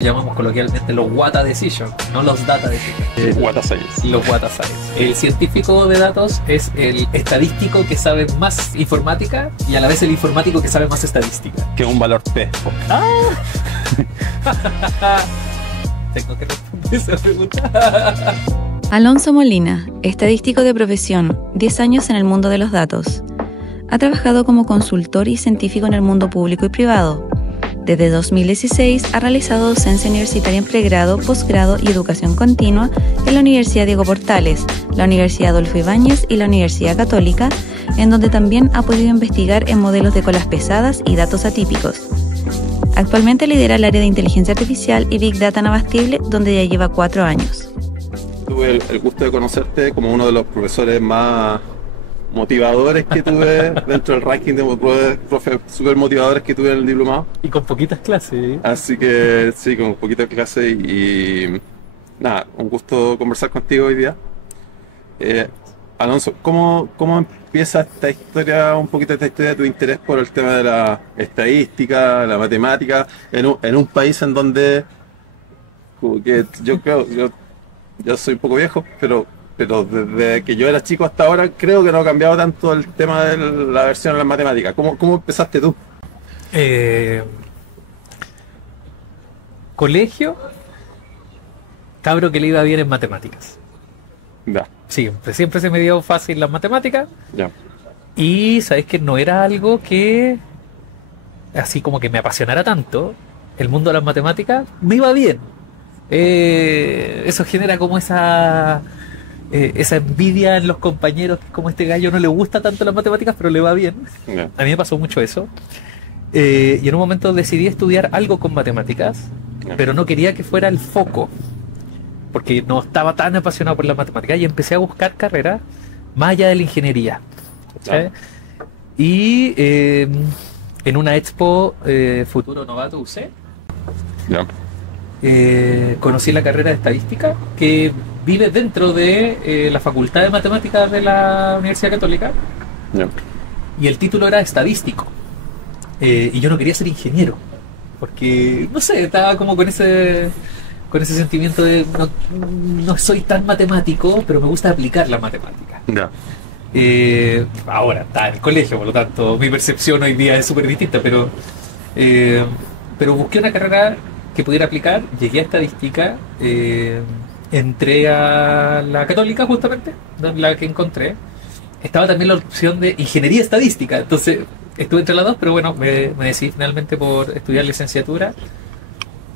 Llamamos coloquialmente los Wata Decisions, no los Data Decisions. Wata Science. Los Wata Science. El científico de datos es el estadístico que sabe más informática y a la vez el informático que sabe más estadística. Que es un valor P. Tengo que responder esa pregunta. Alonso Molina, estadístico de profesión, 10 años en el mundo de los datos. Ha trabajado como consultor y científico en el mundo público y privado. Desde 2016 ha realizado docencia universitaria en pregrado, posgrado y educación continua en la Universidad Diego Portales, la Universidad Adolfo Ibáñez y la Universidad Católica, en donde también ha podido investigar en modelos de colas pesadas y datos atípicos. Actualmente lidera el área de inteligencia artificial y Big Data en Abastible, donde ya lleva 4 años. Tuve el gusto de conocerte como uno de los profesores más motivadores que tuve dentro del ranking de profes super motivadores que tuve en el diplomado. Y con poquitas clases. Así que sí, con poquita clase y nada, un gusto conversar contigo hoy día. Alonso, ¿cómo empieza esta historia, un poquito esta historia de tu interés por el tema de la estadística, la matemática, en un país en donde como que yo creo, yo soy un poco viejo, pero desde que yo era chico hasta ahora creo que no ha cambiado tanto el tema de la versión en las matemáticas. ¿Cómo empezaste tú? Colegio, cabro que le iba bien en matemáticas. Ya, Siempre se me dio fácil las matemáticas. ya. Y sabes que no era algo que así como que me apasionara tanto. El mundo de las matemáticas me iba bien. Eso genera como esa envidia en los compañeros, que como este gallo no le gusta tanto las matemáticas, pero le va bien. Ya. A mí me pasó mucho eso. Y en un momento decidí estudiar algo con matemáticas, Ya. pero no quería que fuera el foco, porque no estaba tan apasionado por las matemáticas y empecé a buscar carreras más allá de la ingeniería. ¿Cachai? Y en una expo Futuro Novato UC, Ya. conocí la carrera de estadística que vive dentro de la Facultad de Matemáticas de la Universidad Católica, Ya. y el título era estadístico. Y yo no quería ser ingeniero porque, no sé, estaba como con ese sentimiento de no soy tan matemático, pero me gusta aplicar la matemática. Ya. Ahora está en el colegio, por lo tanto mi percepción hoy día es súper distinta, pero busqué una carrera que pudiera aplicar, llegué a estadística, entré a la Católica justamente, la que encontré. Estaba también la opción de ingeniería estadística, entonces estuve entre las dos, pero bueno, me decidí finalmente por estudiar licenciatura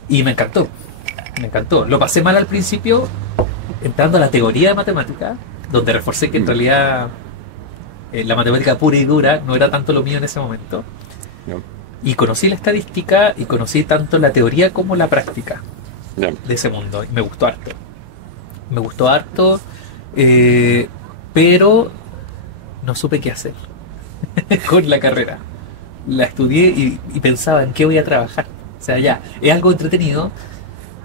y me encantó. Lo pasé mal al principio entrando a la teoría de matemática, donde reforcé que en realidad la matemática pura y dura no era tanto lo mío en ese momento. Ya. Y conocí la estadística y conocí tanto la teoría como la práctica Ya. de ese mundo. Y me gustó harto. Pero no supe qué hacer con la carrera. La estudié y pensaba en qué voy a trabajar. O sea, ya, es algo entretenido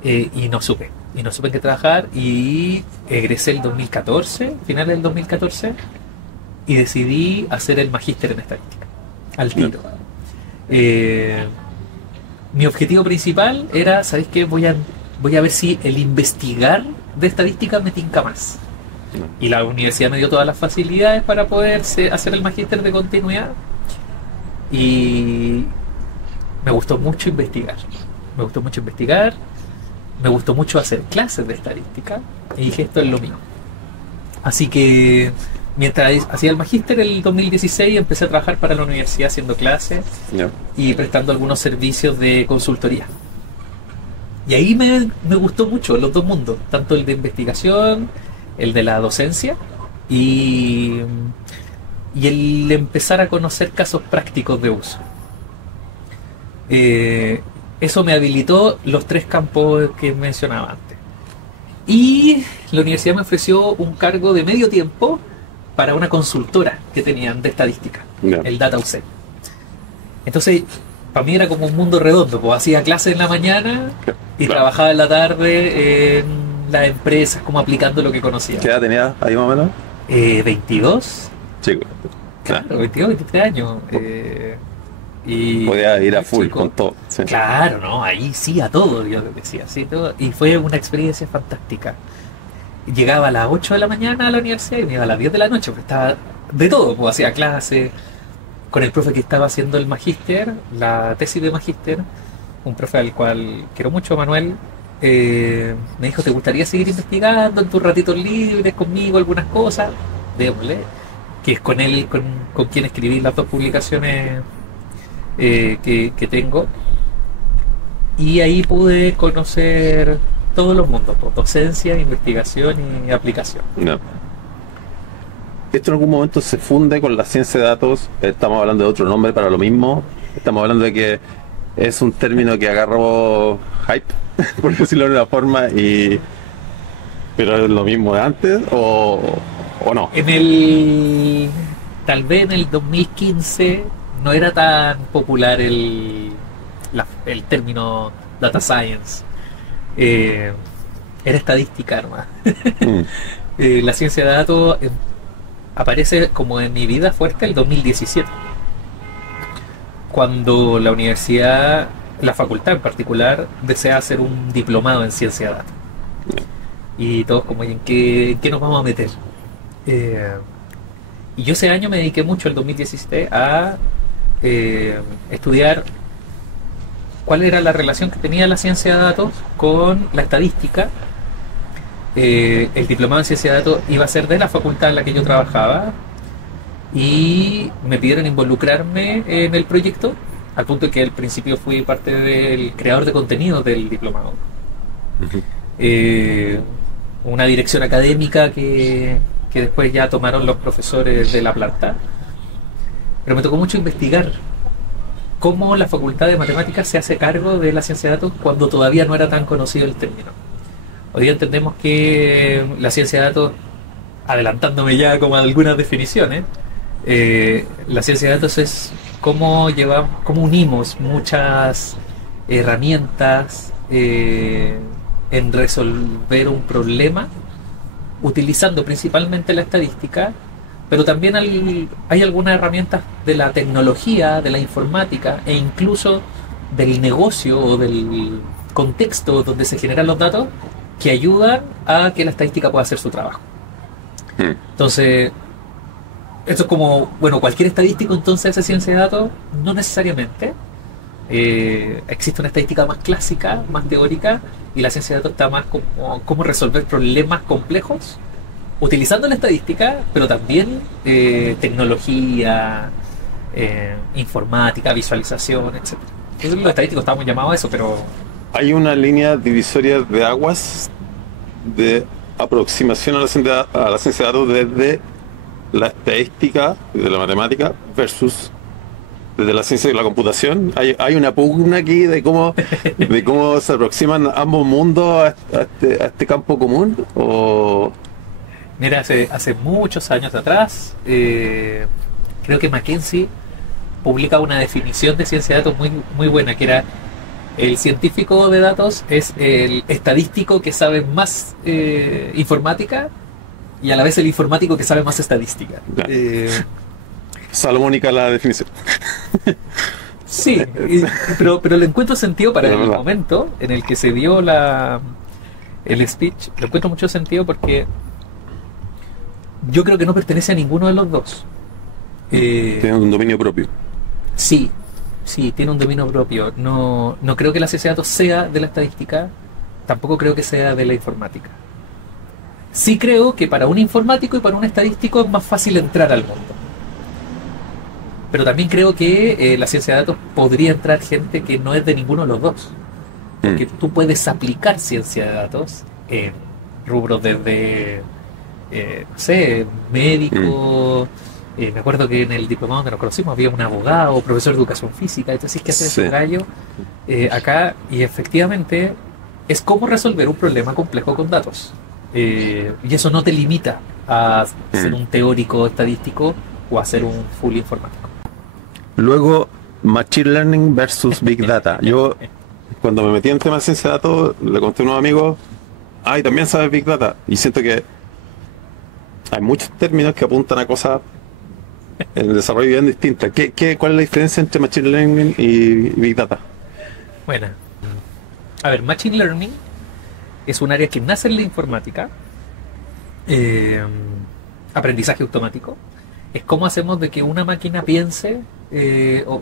y no supe. Y no supe en qué trabajar y egresé el 2014, final del 2014, y decidí hacer el magíster en estadística. Al tiro. Mi objetivo principal era, ¿sabéis qué? Voy a ver si el investigar de estadística me tinca más. Y la universidad me dio todas las facilidades para poder hacer el magíster de continuidad. Y me gustó mucho investigar. Me gustó mucho hacer clases de estadística. Y dije, esto es lo mío. Así que mientras hacía el magíster, el 2016 empecé a trabajar para la universidad haciendo clases Ya. y prestando algunos servicios de consultoría. Y ahí me gustó mucho los dos mundos, tanto el de investigación, el de la docencia y el empezar a conocer casos prácticos de uso. Eso me habilitó los 3 campos que mencionaba antes. Y la universidad me ofreció un cargo de medio tiempo para una consultora que tenían de estadística, Ya. el Data UC. Entonces, para mí era como un mundo redondo, pues hacía clases en la mañana y Claro. trabajaba en la tarde en las empresas, como aplicando lo que conocía. ¿Qué edad tenías ahí más o menos? 22, Chico. claro, 22, 23 años. Y Podía ir a full chico, con todo. Sí. claro, ¿no? Ahí sí a todo, yo decía, sí, todo. Y fue una experiencia fantástica. Llegaba a las 8 de la mañana a la universidad y me iba a las 10 de la noche, porque estaba de todo, pues hacía clase con el profe que estaba haciendo el magíster, la tesis de magíster, un profe al cual quiero mucho, Manuel. Me dijo, ¿te gustaría seguir investigando en tus ratitos libres conmigo algunas cosas? Démosle. Que es con él con quien escribí las 2 publicaciones que tengo. Y ahí pude conocer todos los mundos, pues, docencia, investigación y aplicación. No. Esto en algún momento se funde con la ciencia de datos. Estamos hablando de otro nombre para lo mismo. Estamos hablando de que es un término que agarró hype, por decirlo de una forma, pero es lo mismo de antes o no. Tal vez en el 2015 no era tan popular el término data science. Era estadística, hermano. La ciencia de datos aparece como en mi vida fuerte el 2017, cuando la universidad, la facultad en particular, desea hacer un diplomado en ciencia de datos. Y todos como, ¿en qué nos vamos a meter? Y yo ese año me dediqué mucho, el 2017, a estudiar cuál era la relación que tenía la ciencia de datos con la estadística. El diplomado en ciencia de datos iba a ser de la facultad en la que yo trabajaba y me pidieron involucrarme en el proyecto, al punto que al principio fui parte del creador de contenido del diplomado. Una dirección académica que después ya tomaron los profesores de la planta, pero me tocó mucho investigar cómo la Facultad de Matemáticas se hace cargo de la ciencia de datos cuando todavía no era tan conocido el término. Hoy día entendemos que la ciencia de datos, adelantándome ya como a algunas definiciones, la ciencia de datos es cómo unimos muchas herramientas en resolver un problema, utilizando principalmente la estadística, pero también hay algunas herramientas de la tecnología, de la informática e incluso del negocio o del contexto donde se generan los datos que ayudan a que la estadística pueda hacer su trabajo. Entonces, esto es como, bueno, cualquier estadístico entonces hace ciencia de datos, no necesariamente. Existe una estadística más clásica, más teórica, y la ciencia de datos está más como cómo resolver problemas complejos utilizando la estadística, pero también tecnología, informática, visualización, etc. Entonces los estadísticos estamos llamados a eso, pero Hay una línea divisoria de aguas de aproximación a la ciencia de datos desde la estadística, desde la matemática, versus desde la ciencia de la computación. Hay una pugna aquí de cómo se aproximan ambos mundos a este campo común. mira, hace muchos años atrás, creo que McKinsey publica una definición de ciencia de datos muy, muy buena, que era: el científico de datos es el estadístico que sabe más informática y a la vez el informático que sabe más estadística. Salomónica la definición. Sí, pero le encuentro sentido para el momento en el que se dio el speech. Le encuentro mucho sentido porque yo creo que no pertenece a ninguno de los dos. Tiene un dominio propio. Sí, tiene un dominio propio. No creo que la ciencia de datos sea de la estadística, tampoco creo que sea de la informática. Sí creo que para un informático y para un estadístico es más fácil entrar al mundo. Pero también creo que la ciencia de datos podría entrar gente que no es de ninguno de los dos. Porque tú puedes aplicar ciencia de datos en rubros desde, no sé, médico. Me acuerdo que en el diplomado donde nos conocimos había un abogado, profesor de educación física. Entonces, ¿qué hacer ese gallo acá? Y efectivamente es cómo resolver un problema complejo con datos. Y eso no te limita a ser un teórico estadístico o a ser un full informático. Luego, Machine Learning versus Big Data. Yo, cuando me metí en temas de ciencia de datos, le conté a unos amigos, y también sabes Big Data. Y siento que hay muchos términos que apuntan a cosas el desarrollo bien distinta. ¿Cuál es la diferencia entre Machine Learning y Big Data? Bueno, a ver, Machine Learning es un área que nace en la informática, aprendizaje automático. Es cómo hacemos de que una máquina piense, o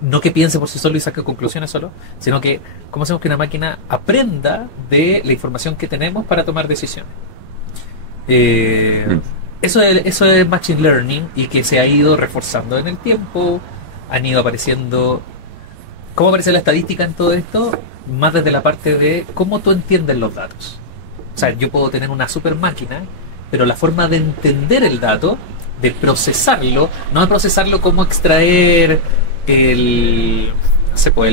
no que piense por sí solo y saque conclusiones solo, sino que cómo hacemos que una máquina aprenda de la información que tenemos para tomar decisiones. Eso es Machine Learning y que se ha ido reforzando en el tiempo. Han ido apareciendo... ¿Cómo aparece la estadística en todo esto? Más desde la parte de cómo tú entiendes los datos. O sea, yo puedo tener una super máquina, pero la forma de entender el dato, de procesarlo, no de procesarlo como extraer el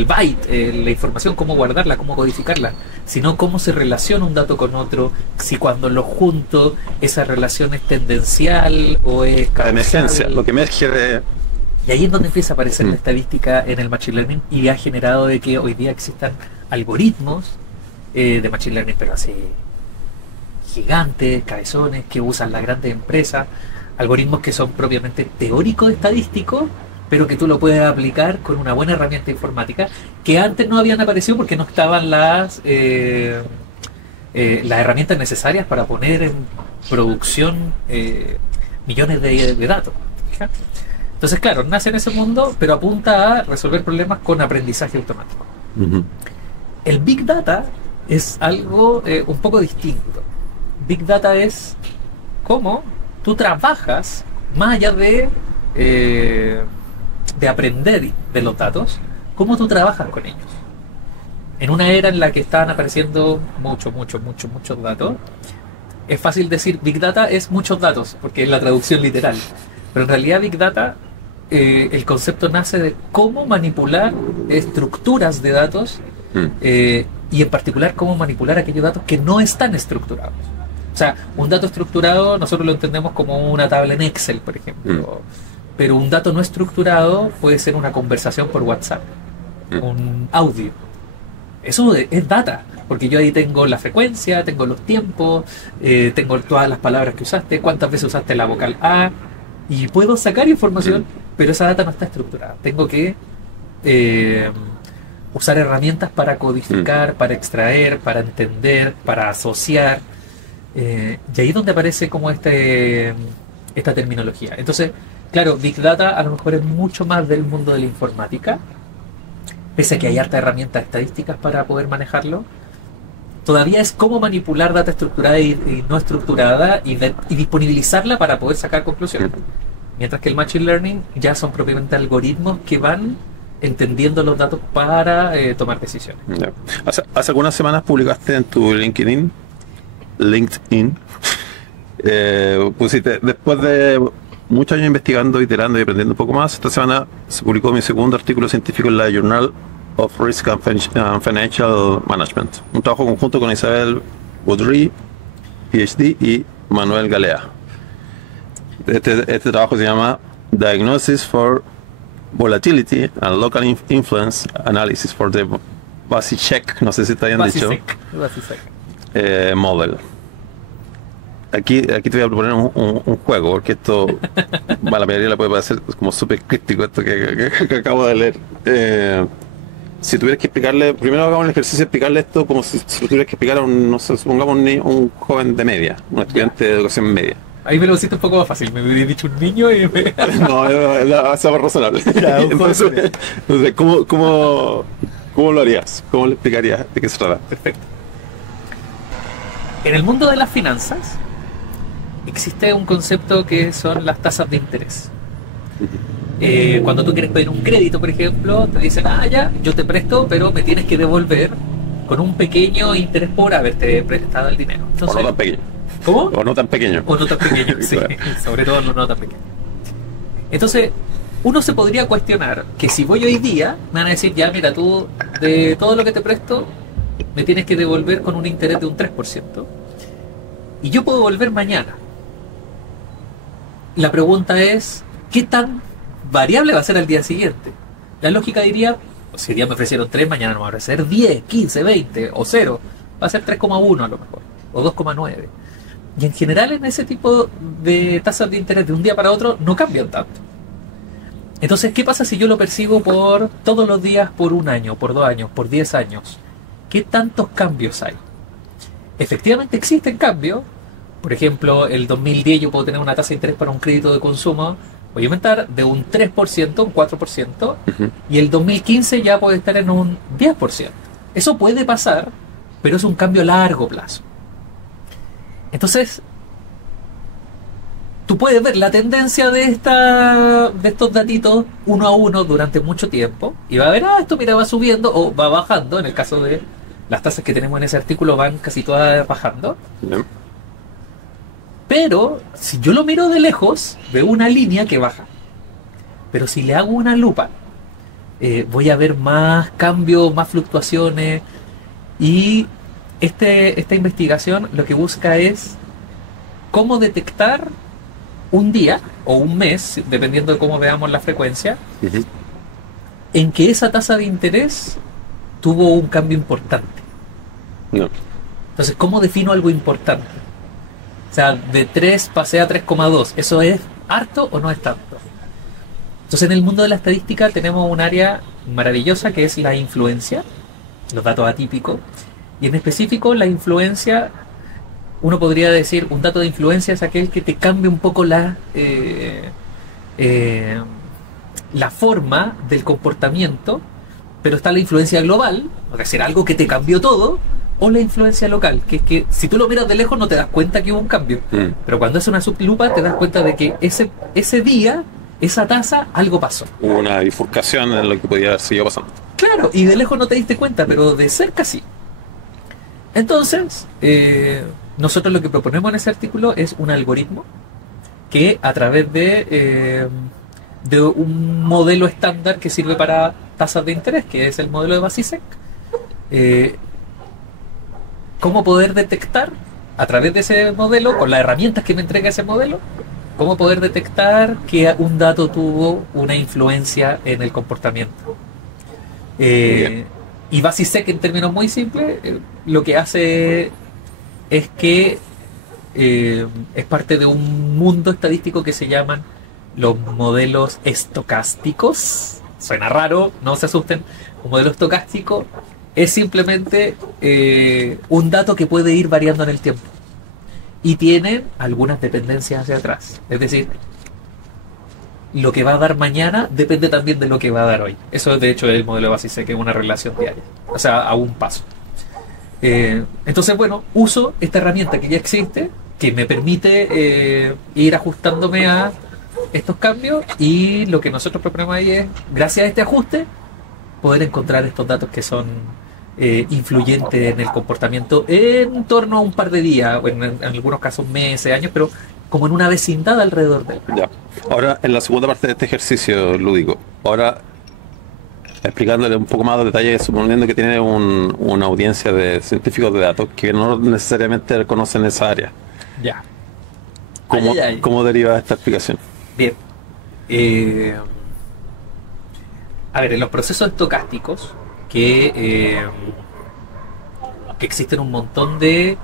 byte, la información, cómo guardarla, cómo codificarla, sino cómo se relaciona un dato con otro, si cuando lo junto esa relación es tendencial o es La causal. emergencia, lo que emerge de... Y ahí es donde empieza a aparecer la estadística en el Machine Learning y ha generado de que hoy día existan algoritmos de Machine Learning, pero así gigantes, cabezones, que usan las grandes empresas, algoritmos que son propiamente teóricos estadísticos, pero que tú lo puedes aplicar con una buena herramienta informática, que antes no habían aparecido porque no estaban las herramientas necesarias para poner en producción millones de datos. ¿Fija? Entonces, claro, nace en ese mundo, pero apunta a resolver problemas con aprendizaje automático. El Big Data es algo un poco distinto. Big Data es cómo tú trabajas más allá de aprender de los datos, cómo tú trabajas con ellos. En una era en la que están apareciendo muchos datos, es fácil decir Big Data es muchos datos, porque es la traducción literal. Pero en realidad Big Data, el concepto nace de cómo manipular estructuras de datos y en particular cómo manipular aquellos datos que no están estructurados. O sea, un dato estructurado nosotros lo entendemos como una tabla en Excel, por ejemplo. Pero un dato no estructurado puede ser una conversación por WhatsApp, un audio. Eso es data, porque yo ahí tengo la frecuencia, tengo los tiempos, tengo todas las palabras que usaste, cuántas veces usaste la vocal A, y puedo sacar información, pero esa data no está estructurada. Tengo que usar herramientas para codificar, para extraer, para entender, para asociar. Y ahí es donde aparece como esta terminología. Entonces, claro, Big Data a lo mejor es mucho más del mundo de la informática, pese a que hay harta herramientas estadísticas para poder manejarlo. Todavía es cómo manipular data estructurada y no estructurada y disponibilizarla para poder sacar conclusiones. Mientras que el Machine Learning ya son propiamente algoritmos que van entendiendo los datos para tomar decisiones. Hace algunas semanas publicaste en tu LinkedIn, pusiste, después de muchos años investigando, iterando y aprendiendo un poco más, esta semana se publicó mi segundo artículo científico en la Journal of Risk and Financial Management, un trabajo conjunto con Isabel Baudry, PhD, y Manuel Galea. Este trabajo se llama Diagnosis for Volatility and Local Influence Analysis for the Basicek, no sé si está bien dicho, Model. Aquí te voy a proponer un juego, porque esto a la mayoría le puede parecer como súper crítico esto que acabo de leer. Si tuvieras que explicarle, primero hagamos el ejercicio de explicarle esto como si lo tuvieras que explicar a no sé, supongamos un joven de media, un estudiante de educación media. Ahí me lo hiciste un poco más fácil, me hubiera dicho un niño y me... No, es más razonable. Entonces, ¿cómo lo harías? ¿Cómo le explicarías de qué se trata? Perfecto. En el mundo de las finanzas existe un concepto que son las tasas de interés. Cuando tú quieres pedir un crédito, por ejemplo, te dicen, ya, yo te presto, pero me tienes que devolver con un pequeño interés por haberte prestado el dinero. Entonces, o no tan pequeño. ¿Cómo? O no tan pequeño. O no tan pequeño, sí. Sobre todo no tan pequeño. Entonces, uno se podría cuestionar que si voy hoy día, me van a decir, ya, mira, tú, de todo lo que te presto, me tienes que devolver con un interés de un 3%. Y yo puedo volver mañana. La pregunta es, ¿qué tan variable va a ser al día siguiente? La lógica diría, si hoy día me ofrecieron 3, mañana no va a ofrecer 10, 15, 20 o 0. Va a ser 3,1 a lo mejor, o 2,9. Y en general en ese tipo de tasas de interés de un día para otro no cambian tanto. Entonces, ¿qué pasa si yo lo persigo por todos los días, por 1 año, por 2 años, por 10 años? ¿Qué tantos cambios hay? Efectivamente existen cambios. Por ejemplo, el 2010 yo puedo tener una tasa de interés para un crédito de consumo, voy a aumentar de un 3%, un 4%, y el 2015 ya puede estar en un 10%. Eso puede pasar, pero es un cambio a largo plazo. Entonces, tú puedes ver la tendencia de estos datitos uno a uno durante mucho tiempo y va a ver, esto mira va subiendo o va bajando. En el caso de las tasas que tenemos en ese artículo van casi todas bajando. Bien. Pero si yo lo miro de lejos, veo una línea que baja. Pero si le hago una lupa, voy a ver más cambios, más fluctuaciones. Y esta investigación lo que busca es cómo detectar un día o un mes, dependiendo de cómo veamos la frecuencia, en que esa tasa de interés tuvo un cambio importante. No. Entonces, ¿cómo defino algo importante? O sea, de 3 pasé a 3,2. ¿Eso es harto o no es tanto? Entonces, en el mundo de la estadística tenemos un área maravillosa que es la influencia, los datos atípicos, y en específico la influencia. Uno podría decir, un dato de influencia es aquel que te cambia un poco la forma del comportamiento, pero está la influencia global, es decir, algo que te cambió todo, o la influencia local, que es que si tú lo miras de lejos no te das cuenta que hubo un cambio, pero cuando es una sublupa te das cuenta de que ese día, esa tasa, algo pasó. Hubo una bifurcación en lo que podía haber seguido pasando. Claro, y de lejos no te diste cuenta, pero de cerca sí. Entonces, nosotros lo que proponemos en ese artículo es un algoritmo que a través de un modelo estándar que sirve para tasas de interés, que es el modelo de Basisek, cómo poder detectar a través de ese modelo, con las herramientas que me entrega ese modelo, cómo poder detectar que un dato tuvo una influencia en el comportamiento. Y Basisek, en términos muy simples, lo que hace es que es parte de un mundo estadístico que se llaman los modelos estocásticos. Suena raro, no se asusten. Un modelo estocástico es simplemente un dato que puede ir variando en el tiempo y tiene algunas dependencias hacia atrás. Es decir, lo que va a dar mañana depende también de lo que va a dar hoy. Eso de hecho es el modelo Basisek, que es una relación diaria, o sea, a un paso. Entonces, bueno, uso esta herramienta que ya existe, que me permite ir ajustándome a estos cambios, y lo que nosotros proponemos ahí es, gracias a este ajuste, poder encontrar estos datos que son influyentes en el comportamiento en torno a un par de días, o en algunos casos meses, años, pero como en una vecindad alrededor de él. Ya. Ahora, en la segunda parte de este ejercicio lúdico, ahora explicándole un poco más de detalle, suponiendo que tiene una audiencia de científicos de datos que no necesariamente conocen esa área. Ya. ¿Cómo deriva esta explicación? Bien. A ver, en los procesos estocásticos, que existen un montón de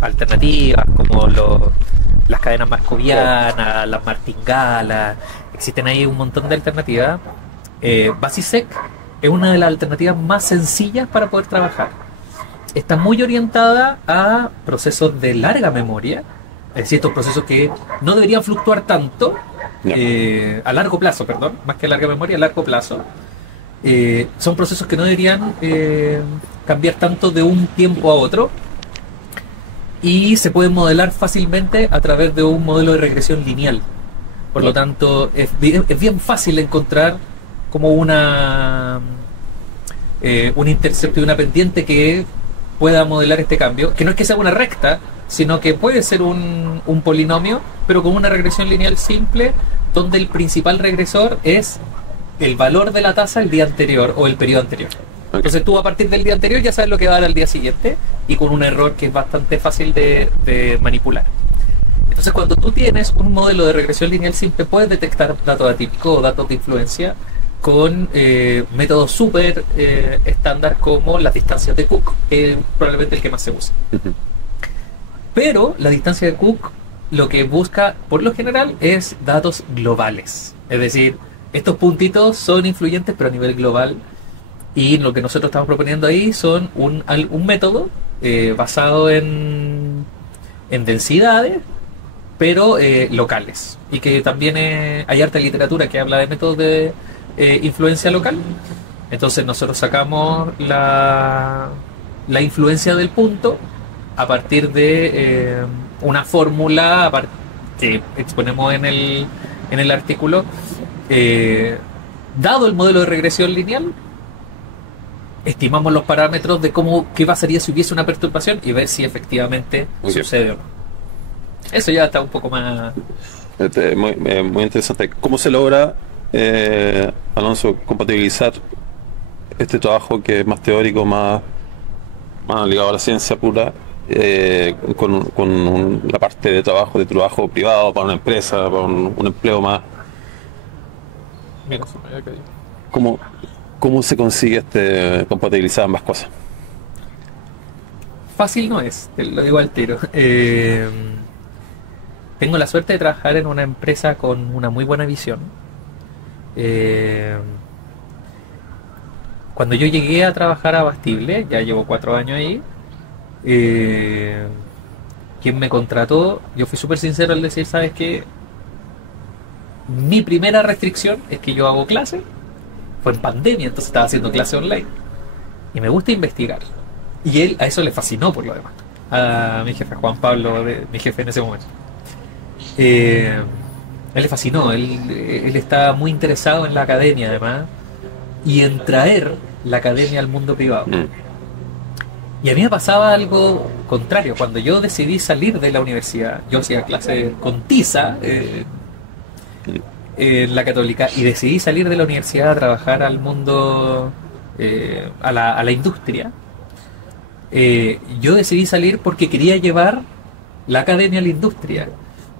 alternativas, como las cadenas markovianas, las martingalas, existen ahí un montón de alternativas. Basisek es una de las alternativas más sencillas para poder trabajar. Está muy orientada a procesos de larga memoria, es decir, estos procesos que no deberían fluctuar tanto, a largo plazo, perdón, más que a larga memoria, a largo plazo. Son procesos que no deberían cambiar tanto de un tiempo a otro, y se pueden modelar fácilmente a través de un modelo de regresión lineal. Por lo tanto, es bien fácil encontrar como un intercepto y una pendiente que pueda modelar este cambio, que no es que sea una recta, sino que puede ser un polinomio, pero con una regresión lineal simple, donde el principal regresor es el valor de la tasa el día anterior o el periodo anterior. Entonces tú, a partir del día anterior, ya sabes lo que va a dar al día siguiente, y con un error que es bastante fácil de manipular. Entonces, cuando tú tienes un modelo de regresión lineal simple, puedes detectar datos atípicos o datos de influencia con métodos súper estándar, como las distancias de Cook, que es probablemente el que más se usa. Pero la distancia de Cook lo que busca, por lo general, es datos globales. Es decir, estos puntitos son influyentes, pero a nivel global. Y lo que nosotros estamos proponiendo ahí son un método basado en densidades, pero locales. Y que también hay harta literatura que habla de métodos de influencia local. Entonces nosotros sacamos la influencia del punto a partir de una fórmula que exponemos en el artículo. Dado el modelo de regresión lineal, estimamos los parámetros de qué pasaría si hubiese una perturbación y ver si efectivamente sucede o no. Eso ya está un poco más... Muy interesante. ¿Cómo se logra, Alonso, compatibilizar este trabajo que es más teórico, más ligado a la ciencia pura, con la parte de trabajo privado para una empresa, para un empleo más? Mira, se me había caído. ¿Cómo se consigue compatibilizar ambas cosas? Fácil no es, te lo digo al tiro. Tengo la suerte de trabajar en una empresa con una muy buena visión. Cuando yo llegué a trabajar a Bastible, ya llevo 4 años ahí, quien me contrató, yo fui súper sincero al decir, ¿sabes qué? Mi primera restricción es que yo hago clase. Fue en pandemia, entonces estaba haciendo clase online. Y me gusta investigar. Y él a eso le fascinó por lo demás. A mi jefe, Juan Pablo, mi jefe en ese momento. Él le fascinó, él está muy interesado en la academia además y en traer la academia al mundo privado. Y a mí me pasaba algo contrario. Cuando yo decidí salir de la universidad, yo hacía clase con tiza en la Católica y decidí salir de la universidad a trabajar al mundo, a la industria. Yo decidí salir porque quería llevar la academia a la industria.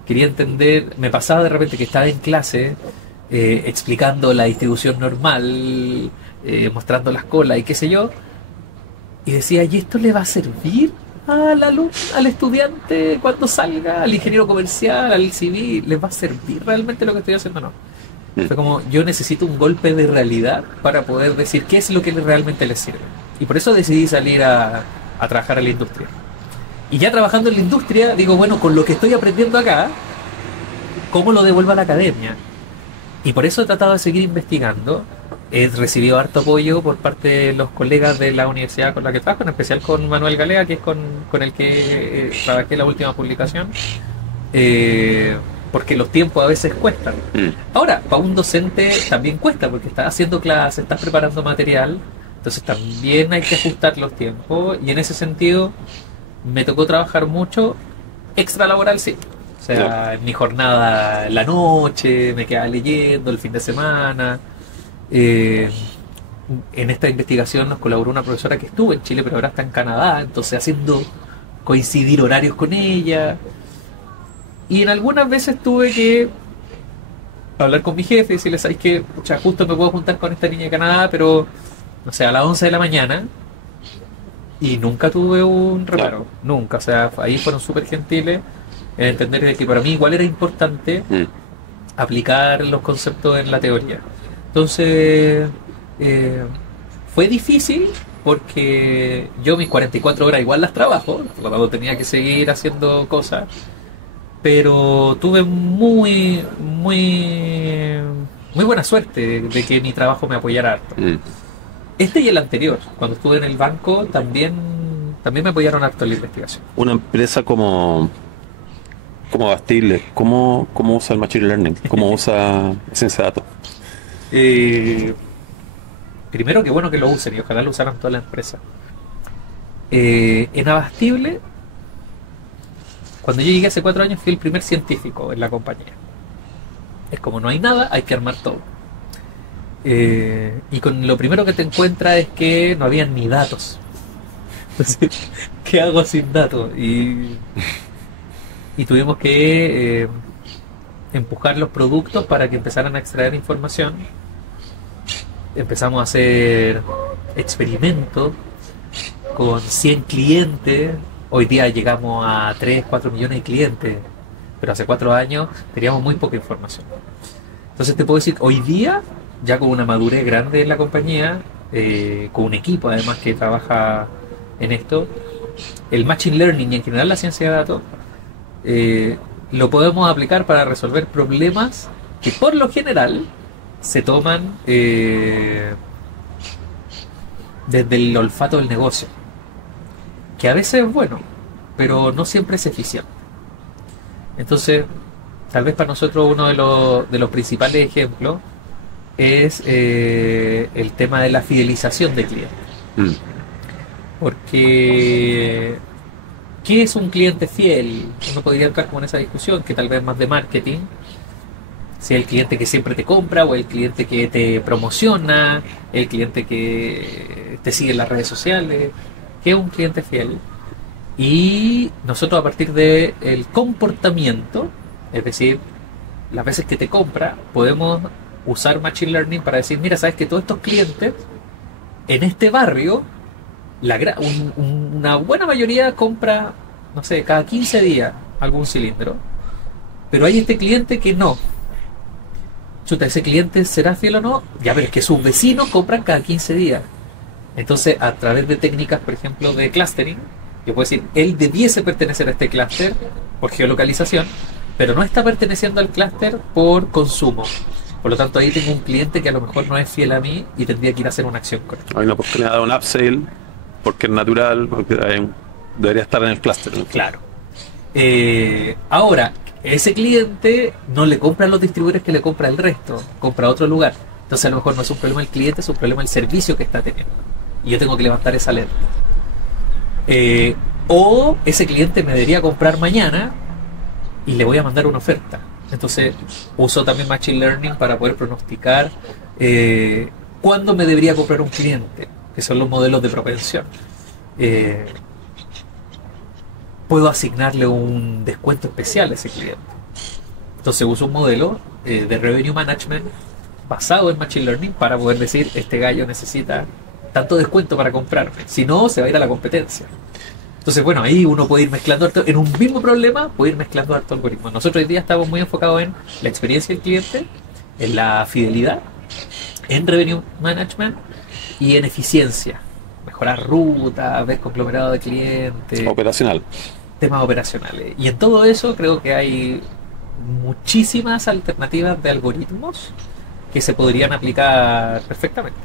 Quería entender, me pasaba de repente que estaba en clase explicando la distribución normal, mostrando las colas y qué sé yo, y decía, ¿y esto le va a servir al estudiante cuando salga, al ingeniero comercial, al civil? ¿Les va a servir realmente lo que estoy haciendo o no? Fue como, yo necesito un golpe de realidad para poder decir qué es lo que realmente les sirve. Y por eso decidí salir a trabajar a la industria. Y ya trabajando en la industria, digo, bueno, con lo que estoy aprendiendo acá, ¿cómo lo devuelvo a la academia? Y por eso he tratado de seguir investigando. He recibido harto apoyo por parte de los colegas de la universidad con la que trabajo, en especial con Manuel Galea, que es con el que trabajé la última publicación, porque los tiempos a veces cuestan. Ahora, para un docente también cuesta, porque estás haciendo clases, estás preparando material, entonces también hay que ajustar los tiempos, y en ese sentido me tocó trabajar mucho extralaboral, sí. O sea, en mi jornada en la noche, me quedaba leyendo el fin de semana. En esta investigación nos colaboró una profesora que estuvo en Chile, pero ahora está en Canadá, entonces haciendo coincidir horarios con ella. Y en algunas veces tuve que hablar con mi jefe y decirle, ¿sabes qué? Pucha, justo me puedo juntar con esta niña de Canadá, pero, no sé, a las 11 de la mañana. Y nunca tuve un reparo, nunca. O sea, ahí fueron súper gentiles en entender que para mí igual era importante aplicar los conceptos en la teoría. Entonces, fue difícil porque yo mis 44 horas igual las trabajo, cuando tenía que seguir haciendo cosas, pero tuve muy buena suerte de que mi trabajo me apoyara harto. Este y el anterior, cuando estuve en el banco, también me apoyaron harto en la investigación. Una empresa como Bastible, ¿cómo usa el Machine Learning? ¿Cómo usa ciencia de datos? Primero, que bueno que lo usen y ojalá lo usaran toda la empresa. En Abastible, cuando yo llegué hace 4 años, fui el primer científico en la compañía. Es como no hay nada, hay que armar todo. Y con lo primero que te encuentras es que no habían ni datos. Entonces, ¿qué hago sin datos? Y tuvimos que empujar los productos para que empezaran a extraer información. Empezamos a hacer experimentos con 100 clientes. Hoy día llegamos a 3, 4 millones de clientes, pero hace 4 años teníamos muy poca información. Entonces te puedo decir, hoy día, ya con una madurez grande en la compañía, con un equipo además que trabaja en esto, el Machine Learning y en general la ciencia de datos, lo podemos aplicar para resolver problemas que por lo general se toman desde el olfato del negocio, que a veces es bueno, pero no siempre es eficiente. Entonces, tal vez para nosotros uno de los principales ejemplos es el tema de la fidelización de clientes. Porque, ¿qué es un cliente fiel? Uno podría entrar como en esa discusión, que tal vez más de marketing, si el cliente que siempre te compra o el cliente que te promociona, el cliente que te sigue en las redes sociales. ¿Qué es un cliente fiel? Y nosotros a partir del comportamiento, es decir, las veces que te compra, podemos usar Machine Learning para decir, mira, sabes que todos estos clientes en este barrio, una buena mayoría compra, no sé, cada 15 días algún cilindro, pero hay este cliente que no. Chuta, ¿ese cliente será fiel o no? Ya, pero es que sus vecinos compran cada 15 días. Entonces, a través de técnicas, por ejemplo, de clustering, yo puedo decir, él debiese pertenecer a este clúster por geolocalización, pero no está perteneciendo al clúster por consumo. Por lo tanto, ahí tengo un cliente que a lo mejor no es fiel a mí y tendría que ir a hacer una acción con él. Hay una oportunidad de un upsale, porque es natural, porque debería estar en el clúster, ¿no? Claro. Ahora, ese cliente no le compra a los distribuidores que le compra el resto, compra a otro lugar. Entonces a lo mejor no es un problema el cliente, es un problema el servicio que está teniendo. Y yo tengo que levantar esa alerta. O ese cliente me debería comprar mañana y le voy a mandar una oferta. Entonces uso también Machine Learning para poder pronosticar cuándo me debería comprar un cliente, que son los modelos de propensión. Puedo asignarle un descuento especial a ese cliente. Entonces uso un modelo de Revenue Management basado en Machine Learning para poder decir, este gallo necesita tanto descuento para comprarme, si no se va a ir a la competencia. Entonces bueno, ahí uno puede ir mezclando harto, en un mismo problema puede ir mezclando harto algoritmos. Nosotros hoy día estamos muy enfocados en la experiencia del cliente, en la fidelidad, en Revenue Management y en eficiencia, mejorar rutas, ver conglomerado de clientes, Operacional. temas operacionales. Y en todo eso creo que hay muchísimas alternativas de algoritmos que se podrían aplicar perfectamente.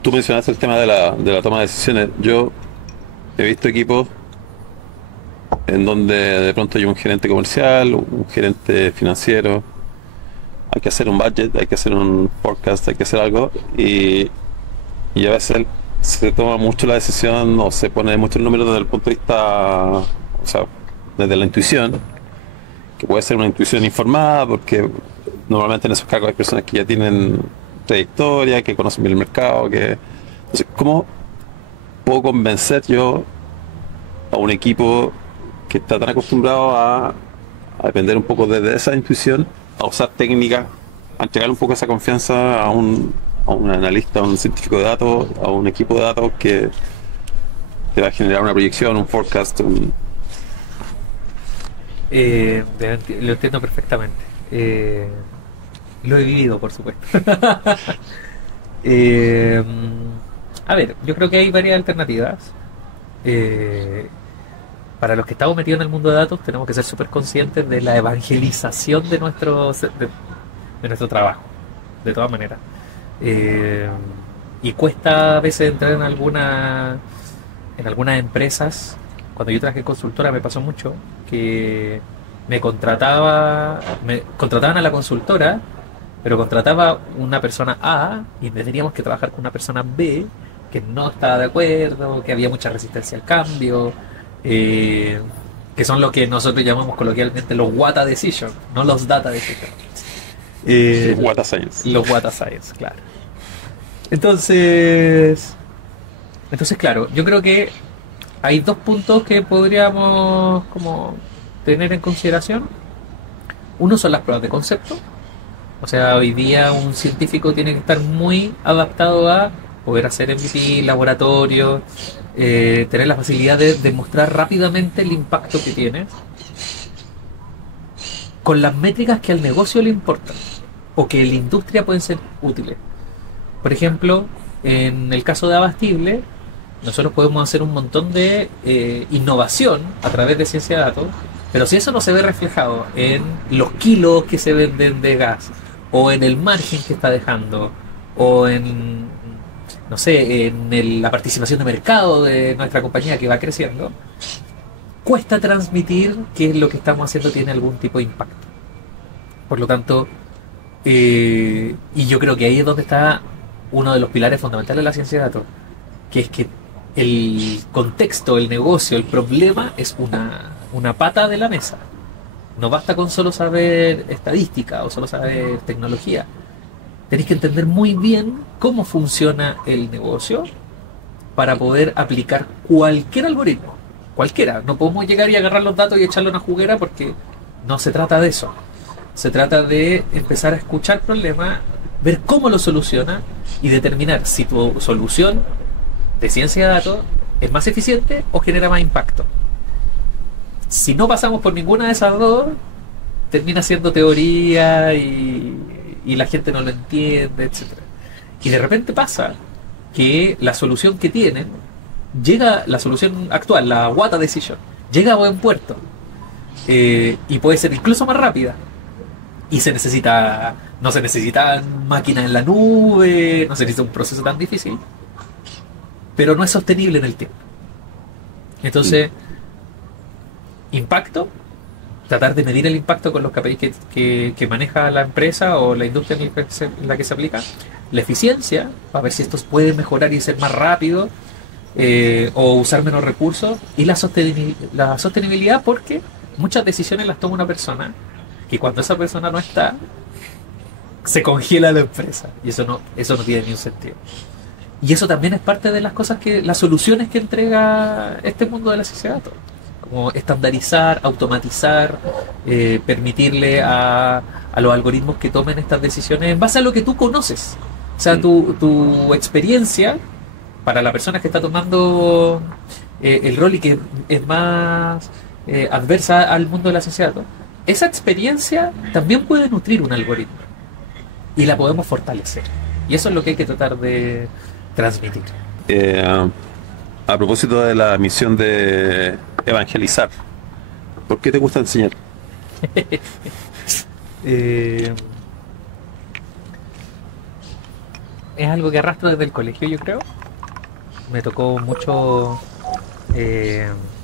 Tú mencionaste el tema de la toma de decisiones. Yo he visto equipos en donde de pronto hay un gerente comercial, un gerente financiero, hay que hacer un budget, hay que hacer un forecast, hay que hacer algo, y a veces se toma mucho la decisión o se pone mucho el número desde el punto de vista, o sea, desde la intuición, que puede ser una intuición informada, porque normalmente en esos cargos hay personas que ya tienen trayectoria, que conocen bien el mercado, entonces, ¿cómo puedo convencer yo a un equipo que está tan acostumbrado a depender un poco de esa intuición, a usar técnicas, a entregar un poco esa confianza a un analista, a un científico de datos, a un equipo de datos que va a generar una proyección, un forecast? Lo entiendo perfectamente. Lo he vivido, por supuesto. A ver, yo creo que hay varias alternativas. Para los que estamos metidos en el mundo de datos, tenemos que ser súper conscientes de la evangelización de nuestro trabajo, de todas maneras. Y cuesta a veces entrar en algunas empresas. Cuando yo trabajé en consultora me pasó mucho que me contrataban a la consultora, pero contrataba una persona A y teníamos que trabajar con una persona B que no estaba de acuerdo, que había mucha resistencia al cambio, que son lo que nosotros llamamos coloquialmente los WATA Decisions, no los Data Decisions. Wata Science. Los Wata Science, claro. Entonces, claro, yo creo que hay dos puntos que podríamos como tener en consideración. Uno son las pruebas de concepto. O sea, hoy día un científico tiene que estar muy adaptado a poder hacer MVP, laboratorio, tener la facilidad de demostrar rápidamente el impacto que tiene con las métricas que al negocio le importan. o que en la industria pueden ser útiles. Por ejemplo, en el caso de Abastible, nosotros podemos hacer un montón de innovación a través de ciencia de datos, pero si eso no se ve reflejado en los kilos que se venden de gas, o en el margen que está dejando, o en, no sé, en la participación de mercado de nuestra compañía que va creciendo, cuesta transmitir que lo que estamos haciendo tiene algún tipo de impacto. Por lo tanto, y yo creo que ahí es donde está uno de los pilares fundamentales de la ciencia de datos, que es que el contexto, el negocio, el problema es una pata de la mesa. No basta con solo saber estadística o solo saber tecnología. Tenéis que entender muy bien cómo funciona el negocio para poder aplicar cualquier algoritmo. Cualquiera. No podemos llegar y agarrar los datos y echarlo en una juguera, porque no se trata de eso. Se trata de empezar a escuchar problemas, ver cómo lo soluciona y determinar si tu solución de ciencia de datos es más eficiente o genera más impacto. Si no pasamos por ninguna de esas dos, termina siendo teoría y la gente no lo entiende, etcétera. Y de repente pasa que la solución que tienen llega, la solución actual, la Wata Decision, llega a buen puerto, y puede ser incluso más rápida. Y no se necesitan máquinas en la nube, no se necesita un proceso tan difícil, pero no es sostenible en el tiempo. Entonces, impacto, tratar de medir el impacto con los KPIs que maneja la empresa o la industria en la que se aplica, la eficiencia, para ver si estos pueden mejorar y ser más rápido, o usar menos recursos, y la sostenibilidad, porque muchas decisiones las toma una persona que cuando esa persona no está, se congela la empresa, y eso no tiene ni un sentido. Y eso también es parte de las soluciones que entrega este mundo de la ciencia de datos, como estandarizar, automatizar, permitirle a los algoritmos que tomen estas decisiones en base a lo que tú conoces. O sea, tu experiencia, para la persona que está tomando el rol y que es más adversa al mundo de la ciencia de datos, esa experiencia también puede nutrir un algoritmo y la podemos fortalecer. Y eso es lo que hay que tratar de transmitir. A propósito de la misión de evangelizar, ¿por qué te gusta enseñar? Es algo que arrastro desde el colegio, yo creo. Me tocó mucho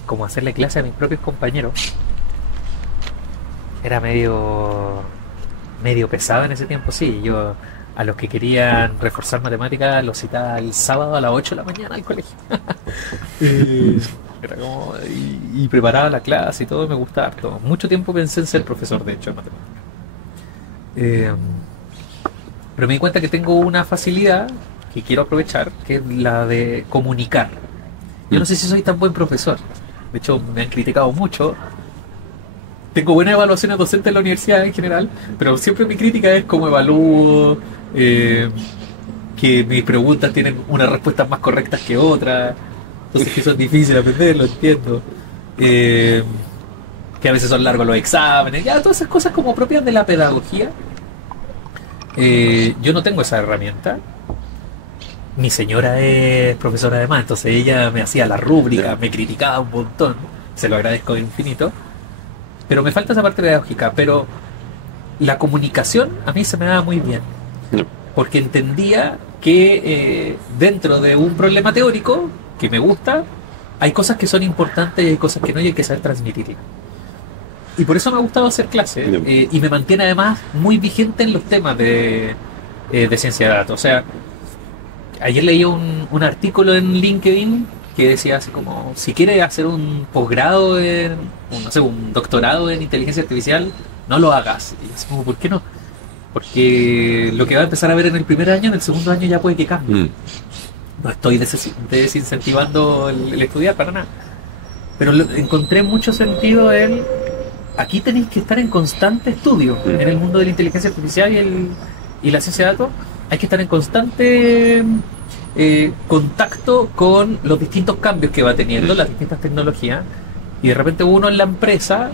como hacerle clase a mis propios compañeros. Era medio pesado en ese tiempo, sí. Yo a los que querían reforzar matemáticas los citaba el sábado a las 8 de la mañana al colegio. Era como, y preparaba la clase y todo, me gustaba harto. Mucho tiempo pensé en ser profesor, de hecho, de matemáticas. Pero me di cuenta que tengo una facilidad que quiero aprovechar, que es la de comunicar. Yo no sé si soy tan buen profesor. De hecho, me han criticado mucho. Tengo buenas evaluaciones docentes en la universidad en general, pero siempre mi crítica es cómo evalúo, que mis preguntas tienen unas respuestas más correctas que otras, entonces que eso es difícil aprender, lo entiendo. Que a veces son largos los exámenes, ya todas esas cosas como propias de la pedagogía. Yo no tengo esa herramienta. Mi señora es profesora además, entonces ella me hacía la rúbrica, me criticaba un montón, se lo agradezco de infinito. Pero me falta esa parte pedagógica, pero la comunicación a mí se me daba muy bien, porque entendía que dentro de un problema teórico que me gusta, hay cosas que son importantes y hay cosas que no, y hay que saber transmitirlas. Y por eso me ha gustado hacer clases, y me mantiene además muy vigente en los temas de ciencia de datos. O sea, ayer leí un artículo en LinkedIn que decía así como, si quieres hacer un posgrado un doctorado en inteligencia artificial, no lo hagas. Y así como, ¿por qué no? Porque lo que va a empezar a ver en el primer año, en el segundo año ya puede que cambie. No estoy desincentivando el estudiar para nada, pero encontré mucho sentido en, aquí tenéis que estar en constante estudio. En el mundo de la inteligencia artificial y la ciencia de datos hay que estar en constante contacto con los distintos cambios que va teniendo las distintas tecnologías, y de repente uno en la empresa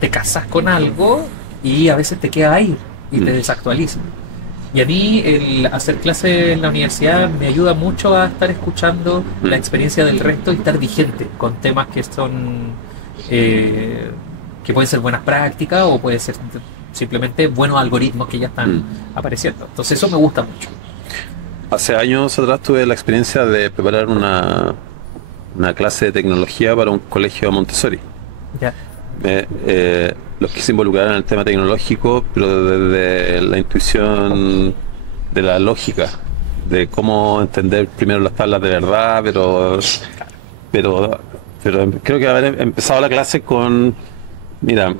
te casas con algo y a veces te queda ahí y te desactualiza. Y a mí el hacer clases en la universidad me ayuda mucho a estar escuchando la experiencia del resto y estar vigente con temas que son que pueden ser buenas prácticas o pueden ser simplemente buenos algoritmos que ya están apareciendo. Entonces eso me gusta mucho. Hace años atrás tuve la experiencia de preparar una clase de tecnología para un colegio Montessori. Ya. Los quise involucrar en el tema tecnológico, pero desde la intuición de la lógica, de cómo entender primero las tablas de verdad, pero creo que haber empezado la clase con, mira,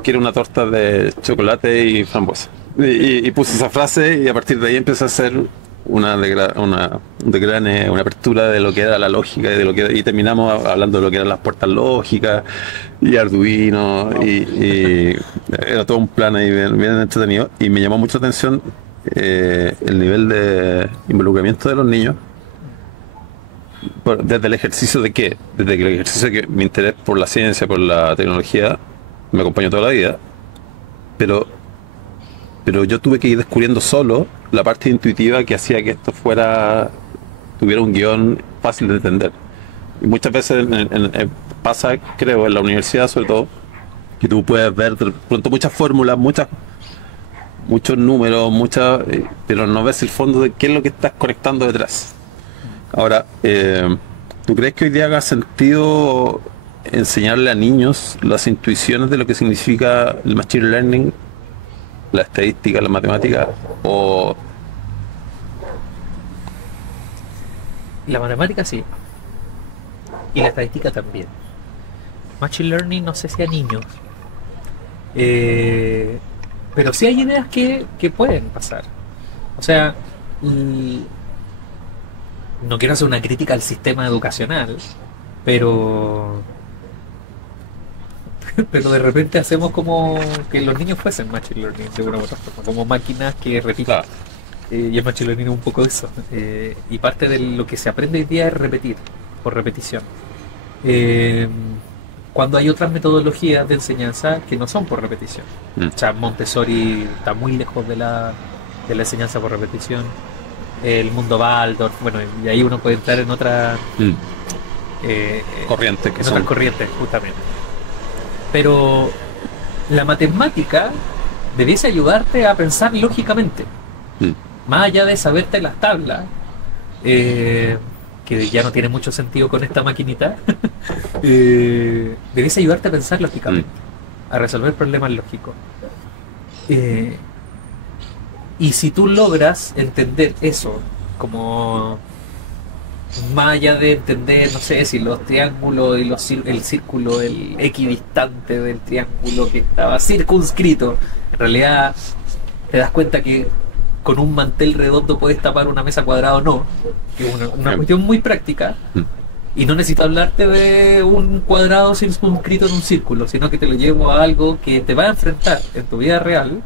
quiero una torta de chocolate y frambuesa. Y puse esa frase y a partir de ahí empecé a hacer una apertura de lo que era la lógica y terminamos hablando de lo que eran las puertas lógicas y Arduino y era todo un plan ahí bien entretenido y me llamó mucho la atención el nivel de involucramiento de los niños desde el ejercicio de qué, desde que el ejercicio que mi interés por la ciencia, por la tecnología me acompañó toda la vida, pero yo tuve que ir descubriendo solo la parte intuitiva que hacía que esto tuviera un guión fácil de entender. Y muchas veces pasa, creo, en la universidad sobre todo, que tú puedes ver de pronto muchas fórmulas, muchos números, pero no ves el fondo de qué es lo que estás conectando detrás. Ahora, ¿tú crees que hoy día haga sentido enseñarle a niños las intuiciones de lo que significa el Machine Learning, la estadística, la matemática, o...? La matemática sí. Y la estadística también. Machine Learning no sé si a niños. Pero sí hay ideas que pueden pasar. O sea, no quiero hacer una crítica al sistema educacional, pero de repente hacemos como que los niños fuesen Machine Learning de una u otra forma, como máquinas que repiten. Y el Machine Learning es un poco eso. Y parte de lo que se aprende hoy día es repetir, por repetición. Cuando hay otras metodologías de enseñanza que no son por repetición. O sea, Montessori está muy lejos de la enseñanza por repetición. El mundo Waldorf, bueno, y ahí uno puede entrar en otra corrientes en otras corrientes, justamente. Pero la matemática debiese ayudarte a pensar lógicamente. Más allá de saberte las tablas, que ya no tiene mucho sentido con esta maquinita, debiese ayudarte a pensar lógicamente, a resolver problemas lógicos. Y si tú logras entender eso, como más allá de entender, no sé, si los triángulos y el círculo, el equidistante del triángulo que estaba circunscrito, en realidad te das cuenta que con un mantel redondo puedes tapar una mesa cuadrada o no, que es una cuestión muy práctica, y no necesito hablarte de un cuadrado circunscrito en un círculo, sino que te lo llevo a algo que te va a enfrentar en tu vida real.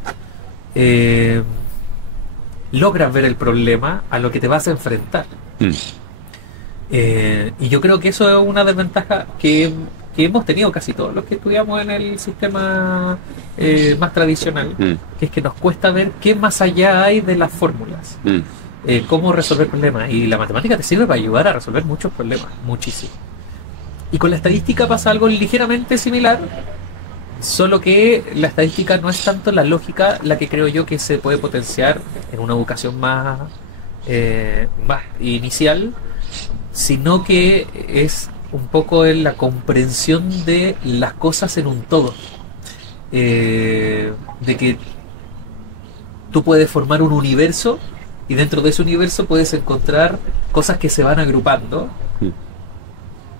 Logras ver el problema a lo que te vas a enfrentar. Y yo creo que eso es una desventaja que hemos tenido casi todos los que estudiamos en el sistema más tradicional, que es que nos cuesta ver qué más allá hay de las fórmulas, cómo resolver problemas, y la matemática te sirve para ayudar a resolver muchos problemas, muchísimo. Y con la estadística pasa algo ligeramente similar, solo que la estadística no es tanto la lógica la que creo yo que se puede potenciar en una educación más inicial, sino que es un poco en la comprensión de las cosas en un todo, de que tú puedes formar un universo y dentro de ese universo puedes encontrar cosas que se van agrupando,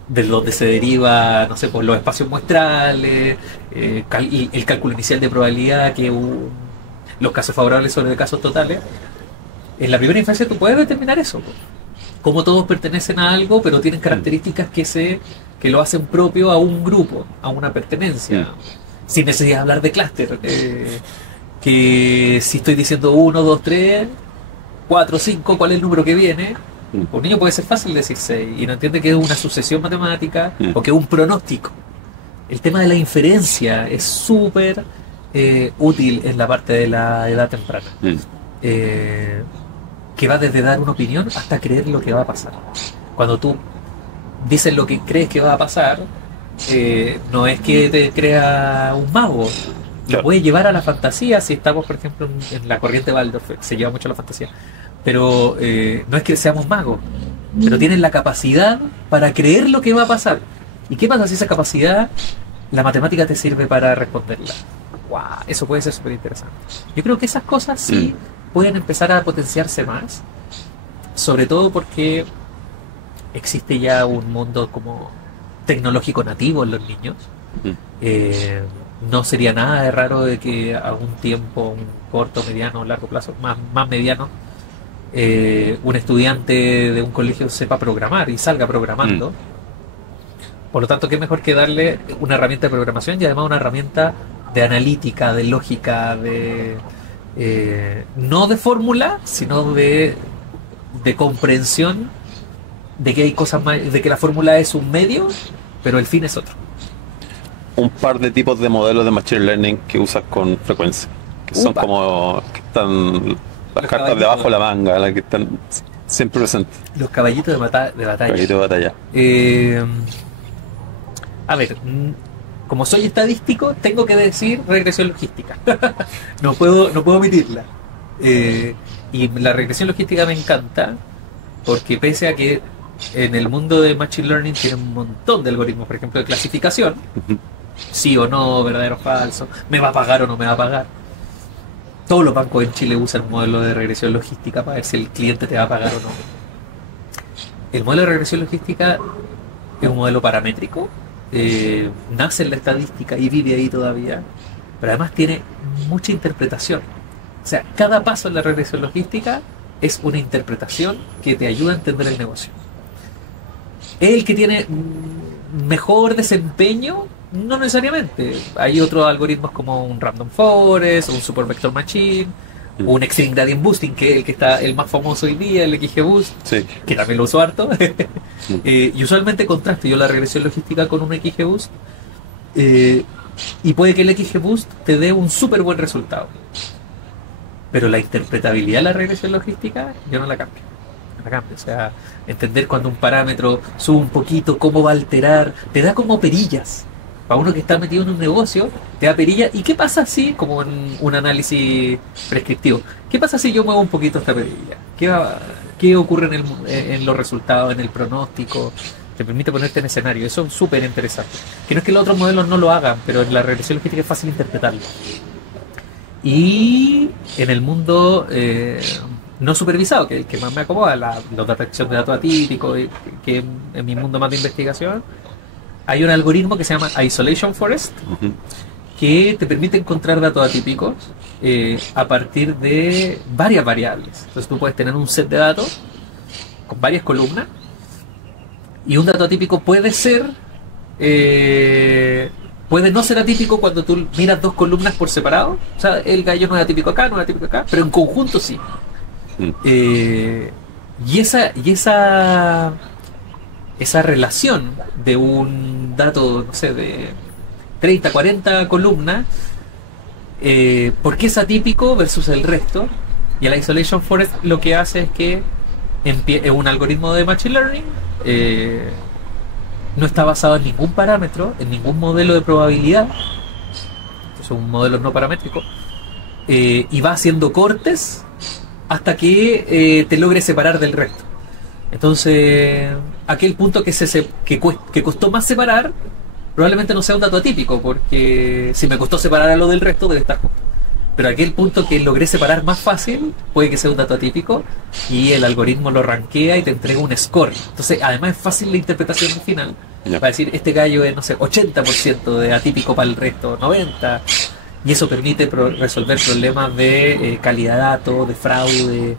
de donde se deriva, no sé, por los espacios muestrales, el cálculo inicial de probabilidad, que los casos favorables sobre casos totales. En la primera infancia tú puedes determinar eso, como todos pertenecen a algo, pero tienen características que lo hacen propio a un grupo, a una pertenencia, sin necesidad de hablar de clúster. Que si estoy diciendo 1, 2, 3, 4, 5, ¿cuál es el número que viene? Un niño puede ser fácil decir 6 y no entiende que es una sucesión matemática o que es un pronóstico. El tema de la inferencia es súper útil en la parte de la edad temprana. que va desde dar una opinión hasta creer lo que va a pasar. Cuando tú dices lo que crees que va a pasar, no es que te crea un mago. Lo Claro. puede llevar a la fantasía si estamos, por ejemplo, en la corriente Waldorf, se lleva mucho a la fantasía. Pero no es que seamos magos, pero tienen la capacidad para creer lo que va a pasar. ¿Y qué pasa si esa capacidad, la matemática te sirve para responderla? ¡Wow! Eso puede ser súper interesante. Yo creo que esas cosas sí pueden empezar a potenciarse más, sobre todo porque existe ya un mundo como tecnológico nativo en los niños. No sería nada de raro de que a un tiempo, un corto, mediano, largo plazo, más mediano, un estudiante de un colegio sepa programar y salga programando. Por lo tanto, qué mejor que darle una herramienta de programación y además una herramienta de analítica, de lógica, de no de fórmula, sino de comprensión de que hay cosas más, de que la fórmula es un medio, pero el fin es otro. Un par de tipos de modelos de Machine Learning que usas con frecuencia, que son Upa. como que están las cartas caballitos. debajo de la manga, las que están siempre presentes. Los caballitos de batalla. Caballito de batalla. A ver, como soy estadístico, tengo que decir regresión logística. No puedo omitirla. Y la regresión logística me encanta porque pese a que en el mundo de Machine Learning tiene un montón de algoritmos, por ejemplo, de clasificación, sí o no, verdadero o falso, me va a pagar o no me va a pagar. Todos los bancos en Chile usan el modelo de regresión logística para ver si el cliente te va a pagar o no. El modelo de regresión logística es un modelo paramétrico, nace en la estadística y vive ahí todavía, pero además tiene mucha interpretación. O sea, cada paso en la regresión logística es una interpretación que te ayuda a entender el negocio. El que tiene mejor desempeño, no necesariamente. Hay otros algoritmos como un Random Forest, un Super Vector Machine, un Extreme Gradient Boosting, que es el que está el más famoso hoy día, el XGBoost, Sí. que también lo uso harto. Y usualmente contrasto yo la regresión logística con un XGBoost, y puede que el XGBoost te dé un súper buen resultado. Pero la interpretabilidad de la regresión logística, yo no la cambio. No la cambio. O sea, entender cuando un parámetro sube un poquito, cómo va a alterar, te da como perillas. Para uno que está metido en un negocio, te da perillas. ¿Y qué pasa si, como en un análisis prescriptivo, qué pasa si yo muevo un poquito esta perilla? ¿Qué ocurre en los resultados, en el pronóstico? Te permite ponerte en escenario. Eso es súper interesante. Que no es que los otros modelos no lo hagan, pero en la regresión logística es fácil interpretarlo. Y en el mundo no supervisado, que es el que más me acomoda, la detección de datos atípicos, que en mi mundo más de investigación, hay un algoritmo que se llama Isolation Forest, que te permite encontrar datos atípicos a partir de varias variables. Entonces tú puedes tener un set de datos con varias columnas, y un dato atípico puede ser... puede no ser atípico cuando tú miras dos columnas por separado. O sea, el gallo no es atípico acá, no es atípico acá, pero en conjunto sí. Y esa relación de un dato, no sé, de 30, 40 columnas, ¿por qué es atípico versus el resto? Y el Isolation Forest lo que hace es que es un algoritmo de Machine Learning, no está basado en ningún parámetro, en ningún modelo de probabilidad, es un modelo no paramétrico, y va haciendo cortes hasta que te logre separar del resto. Entonces, aquel punto que costó más separar, probablemente no sea un dato atípico, porque si me costó separar a lo del resto, debe estar justo. Pero aquel punto que logré separar más fácil, puede que sea un dato atípico, y el algoritmo lo rankea y te entrega un score. Entonces, además es fácil la interpretación final. Para decir, este gallo es, no sé, 80% de atípico para el resto, 90%. Y eso permite resolver problemas de calidad de datos, de fraude.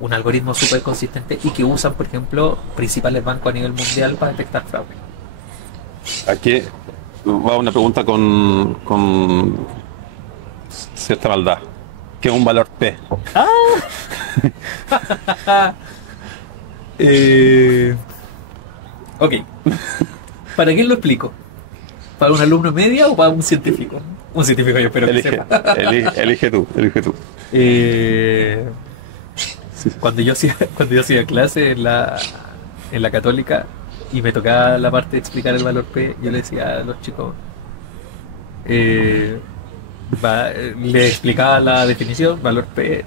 Un algoritmo súper consistente y que usan, por ejemplo, principales bancos a nivel mundial para detectar fraude. Aquí va una pregunta con cierta maldad. ¿Qué es un valor P? Ok. ¿Para quién lo explico? ¿Para un alumno media o para un científico? Un científico, yo espero que sepa. Elige tú. Eh, cuando yo hacía clase en la católica y me tocaba la parte de explicar el valor P, yo le decía a los chicos, eh, le explicaba la definición, valor P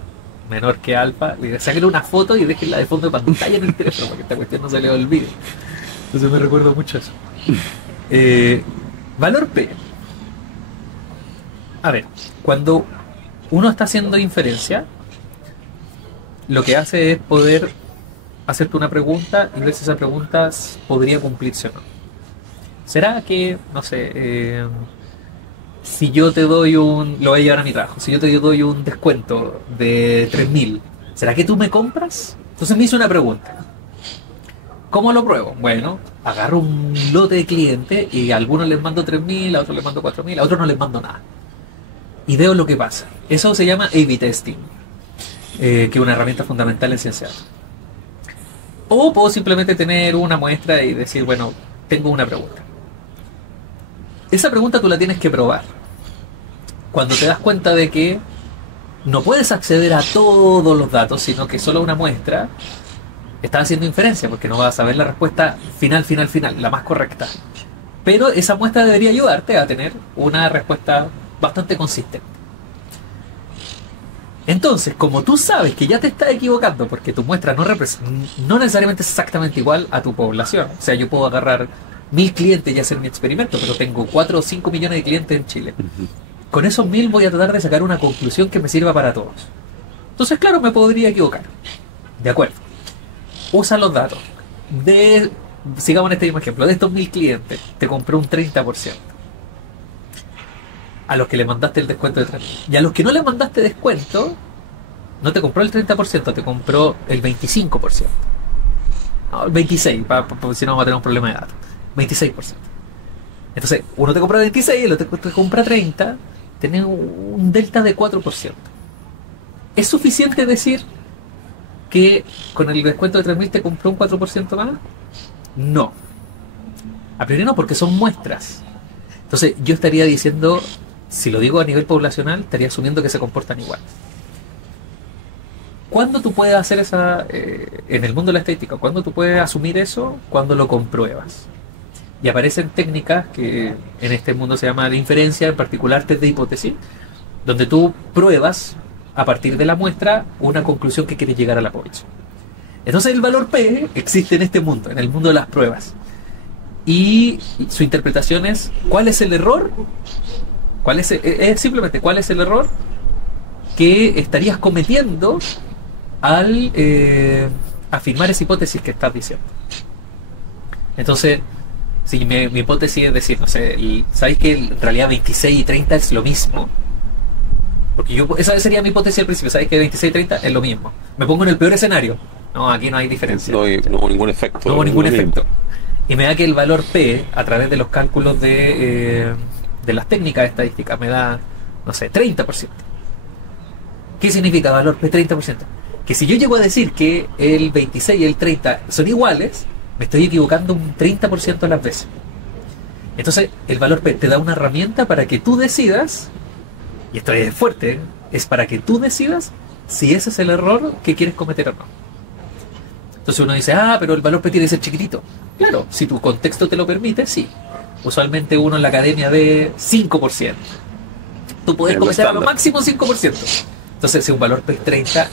menor que alfa, le decía, saquen una foto y déjenla de fondo de pantalla en el teléfono para que esta cuestión no se le olvide. Entonces me recuerdo mucho eso. Valor P. A ver, cuando uno está haciendo inferencia, lo que hace es poder hacerte una pregunta y ver si esa pregunta podría cumplirse o no. ¿Será que, no sé, si yo te doy lo voy a llevar a mi trabajo, si yo te doy un descuento de 3.000, ¿será que tú me compras? Entonces me hizo una pregunta. ¿Cómo lo pruebo? Bueno, agarro un lote de clientes y a algunos les mando 3.000, a otros les mando 4.000, a otros no les mando nada. Y veo lo que pasa. Eso se llama A/B testing, que es una herramienta fundamental en ciencia. O puedo simplemente tener una muestra y decir, bueno, tengo una pregunta. Esa pregunta tú la tienes que probar. Cuando te das cuenta de que no puedes acceder a todos los datos, sino que solo una muestra, estás haciendo inferencia porque no vas a saber la respuesta final, la más correcta. Pero esa muestra debería ayudarte a tener una respuesta bastante consistente. Entonces, como tú sabes que ya te estás equivocando porque tu muestra no necesariamente es exactamente igual a tu población, o sea, yo puedo agarrar 1.000 clientes y hacer mi experimento, pero tengo 4 o 5 millones de clientes en Chile. Con esos 1.000 voy a tratar de sacar una conclusión que me sirva para todos. Entonces, claro, me podría equivocar. De acuerdo. Usa los datos. Sigamos en este mismo ejemplo. De estos 1.000 clientes, te compró un 30%. A los que le mandaste el descuento de 30%. Y a los que no le mandaste descuento, no te compró el 30%, te compró el 25%. No, el 26%, porque si no vamos a tener un problema de datos. 26%. Entonces, uno te compra 26, el otro te compra 30, tenés un delta de 4%. ¿Es suficiente decir que con el descuento de 3.000 te compró un 4% más? No. A priori no, porque son muestras. Entonces, yo estaría diciendo, si lo digo a nivel poblacional, estaría asumiendo que se comportan igual. ¿Cuándo tú puedes hacer en el mundo de la estadística, cuándo tú puedes asumir eso? Cuando lo compruebas. Y aparecen técnicas que en este mundo se llama de inferencia, en particular test de hipótesis, donde tú pruebas a partir de la muestra una conclusión que quieres llegar a la población. Entonces el valor P existe en este mundo, en el mundo de las pruebas. Y su interpretación es, ¿cuál es el error? Simplemente, ¿cuál es el error que estarías cometiendo al afirmar esa hipótesis que estás diciendo? Entonces, si mi hipótesis es decir, no sé, ¿sabéis que en realidad 26 y 30 es lo mismo? Porque esa sería mi hipótesis al principio, ¿sabéis que 26 y 30 es lo mismo? Me pongo en el peor escenario. No, aquí no hay diferencia. No hubo ningún efecto. No hubo ningún efecto. Y me da que el valor P, a través de los cálculos de las técnicas estadísticas, me da, no sé, 30%. ¿Qué significa valor P 30%? Que si yo llego a decir que el 26 y el 30 son iguales, me estoy equivocando un 30% de las veces. Entonces, el valor P te da una herramienta para que tú decidas, y esto es fuerte, es para que tú decidas si ese es el error que quieres cometer o no. Entonces uno dice, pero el valor P tiene que ser chiquitito. Claro, si tu contexto te lo permite, sí. Usualmente uno en la academia ve 5%. Tú puedes cometer a lo máximo 5%. Entonces, si un valor P es 30,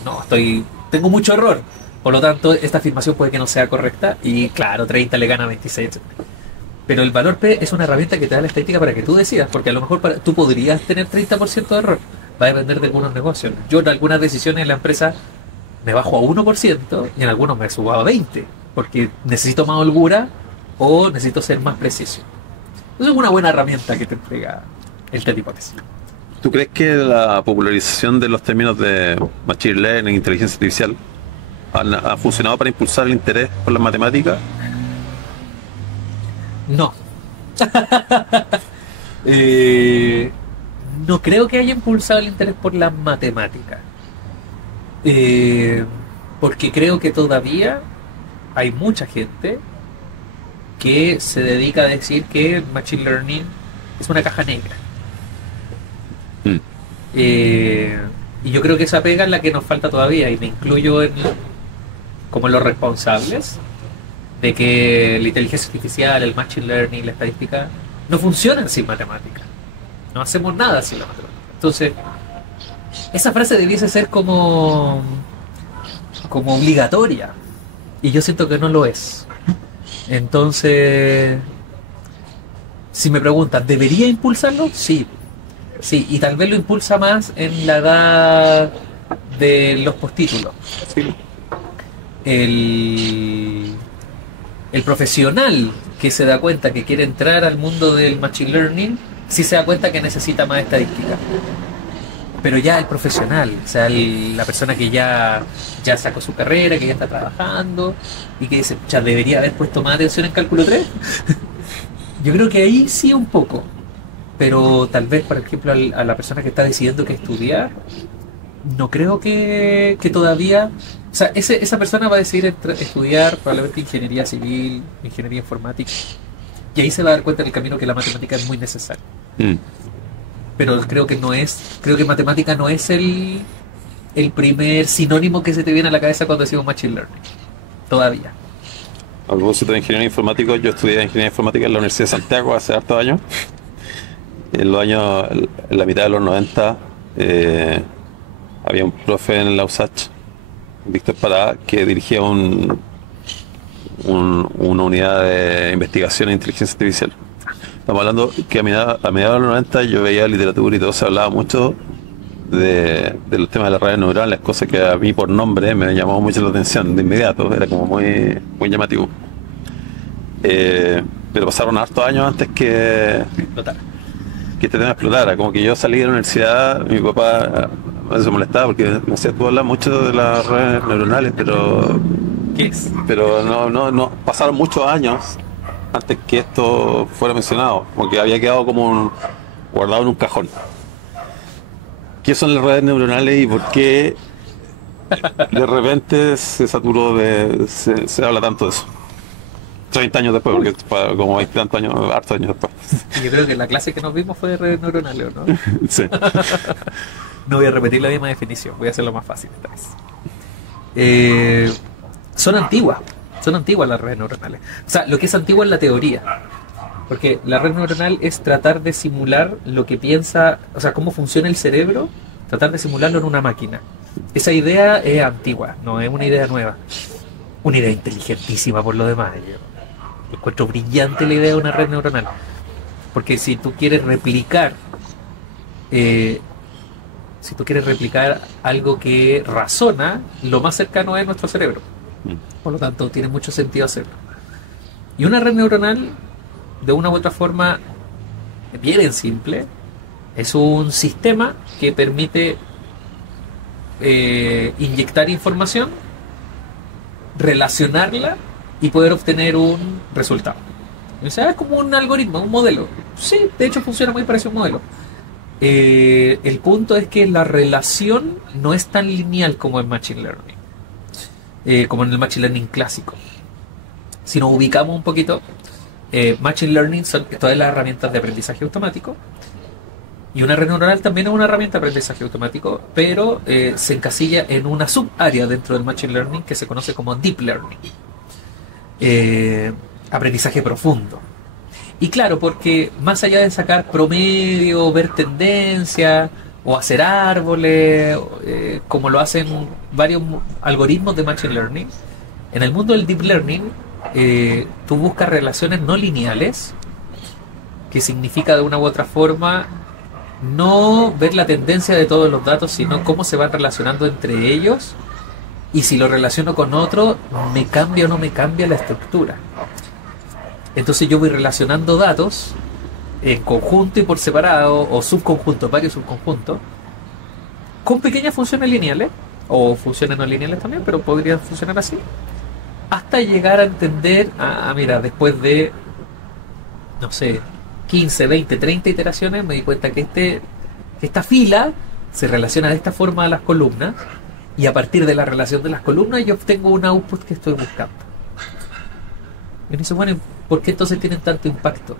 tengo mucho error. Por lo tanto, esta afirmación puede que no sea correcta y claro, 30 le gana a 26. Pero el valor P es una herramienta que te da la estadística para que tú decidas, porque a lo mejor tú podrías tener 30% de error. Va a depender de algunos negocios. Yo en algunas decisiones en la empresa me bajo a 1% y en algunos me subo a 20%, porque necesito más holgura o necesito ser más preciso. Eso es una buena herramienta que te entrega el test de hipótesis. ¿Tú crees que la popularización de los términos de Machine Learning, inteligencia artificial, ha funcionado para impulsar el interés por las matemáticas? No. No creo que haya impulsado el interés por las matemáticas. Porque creo que todavía hay mucha gente que se dedica a decir que el Machine Learning es una caja negra. Y yo creo que esa pega es la que nos falta todavía, y me incluyo como los responsables de que la inteligencia artificial, el machine learning, la estadística no funcionan sin matemática. No hacemos nada sin la matemática. Entonces, esa frase debiese ser como obligatoria, y yo siento que no lo es. Entonces, si me preguntan, ¿debería impulsarlo? Sí. Sí, y tal vez lo impulsa más en la edad de los postítulos. Sí. El profesional que se da cuenta que quiere entrar al mundo del machine learning, sí se da cuenta que necesita más estadística. Pero ya el profesional, o sea, la persona que ya sacó su carrera, que ya está trabajando y que dice, ya debería haber puesto más atención en cálculo 3. Yo creo que ahí sí un poco. Pero tal vez, por ejemplo, a la persona que está decidiendo qué estudiar, no creo que todavía... O sea, esa persona va a decidir estudiar probablemente ingeniería civil, ingeniería informática, y ahí se va a dar cuenta del camino que la matemática es muy necesaria. Pero creo que matemática no es el primer sinónimo que se te viene a la cabeza cuando decimos machine learning. Todavía. A propósito de ingeniería informática, yo estudié ingeniería informática en la Universidad de Santiago hace hartos años. En la mitad de los 90, había un profe en la USACH, Víctor Pará, que dirigía una unidad de investigación en inteligencia artificial. Estamos hablando que a mediados de los 90 yo veía literatura y todo, se hablaba mucho de los temas de las redes neurales, cosas que a mí por nombre me llamó mucho la atención de inmediato, era como muy, muy llamativo. Pero pasaron hartos años antes que este tema explotara. Como que yo salí de la universidad, mi papá a veces se molestaba porque me hacía tú hablar mucho de las redes neuronales, pero ¿qué es? Pero no pasaron muchos años antes que esto fuera mencionado, como que había quedado como guardado en un cajón. ¿Qué son las redes neuronales y por qué de repente se saturó se habla tanto de eso? 30 años después, porque como 20 tantos años, hartos años después. Yo creo que la clase que nos vimos fue de redes neuronales, ¿no? Sí. No voy a repetir la misma definición, voy a hacerlo más fácil esta vez. Son antiguas las redes neuronales. O sea, lo que es antiguo es la teoría. Porque la red neuronal es tratar de simular lo que piensa, o sea, cómo funciona el cerebro, tratar de simularlo en una máquina. Esa idea es antigua, no es una idea nueva. Una idea inteligentísima por lo demás. Yo encuentro brillante la idea de una red neuronal. Porque si tú quieres replicar algo que razona, lo más cercano es nuestro cerebro. Por lo tanto, tiene mucho sentido hacerlo. Y una red neuronal, de una u otra forma, bien simple, es un sistema que permite inyectar información, relacionarla y poder obtener un resultado. O sea, es como un algoritmo, un modelo. Sí, de hecho funciona muy parecido a un modelo. El punto es que la relación no es tan lineal como en Machine Learning, como en el Machine Learning clásico. Si nos ubicamos un poquito, Machine Learning son todas las herramientas de aprendizaje automático, y una red neuronal también es una herramienta de aprendizaje automático, pero se encasilla en una subárea dentro del Machine Learning que se conoce como Deep Learning, aprendizaje profundo. Y claro, porque más allá de sacar promedio, ver tendencia o hacer árboles, como lo hacen varios algoritmos de Machine Learning, en el mundo del Deep Learning tú buscas relaciones no lineales, que significa de una u otra forma no ver la tendencia de todos los datos, sino cómo se van relacionando entre ellos, y si lo relaciono con otro, me cambia o no me cambia la estructura. Entonces yo voy relacionando datos en conjunto y por separado, o subconjuntos, varios subconjuntos, con pequeñas funciones lineales, o funciones no lineales también, pero podrían funcionar así, hasta llegar a entender, mira, después de, no sé, 15, 20, 30 iteraciones, me di cuenta que esta fila se relaciona de esta forma a las columnas, y a partir de la relación de las columnas yo obtengo un output que estoy buscando. Y uno dice, bueno, ¿por qué entonces tienen tanto impacto?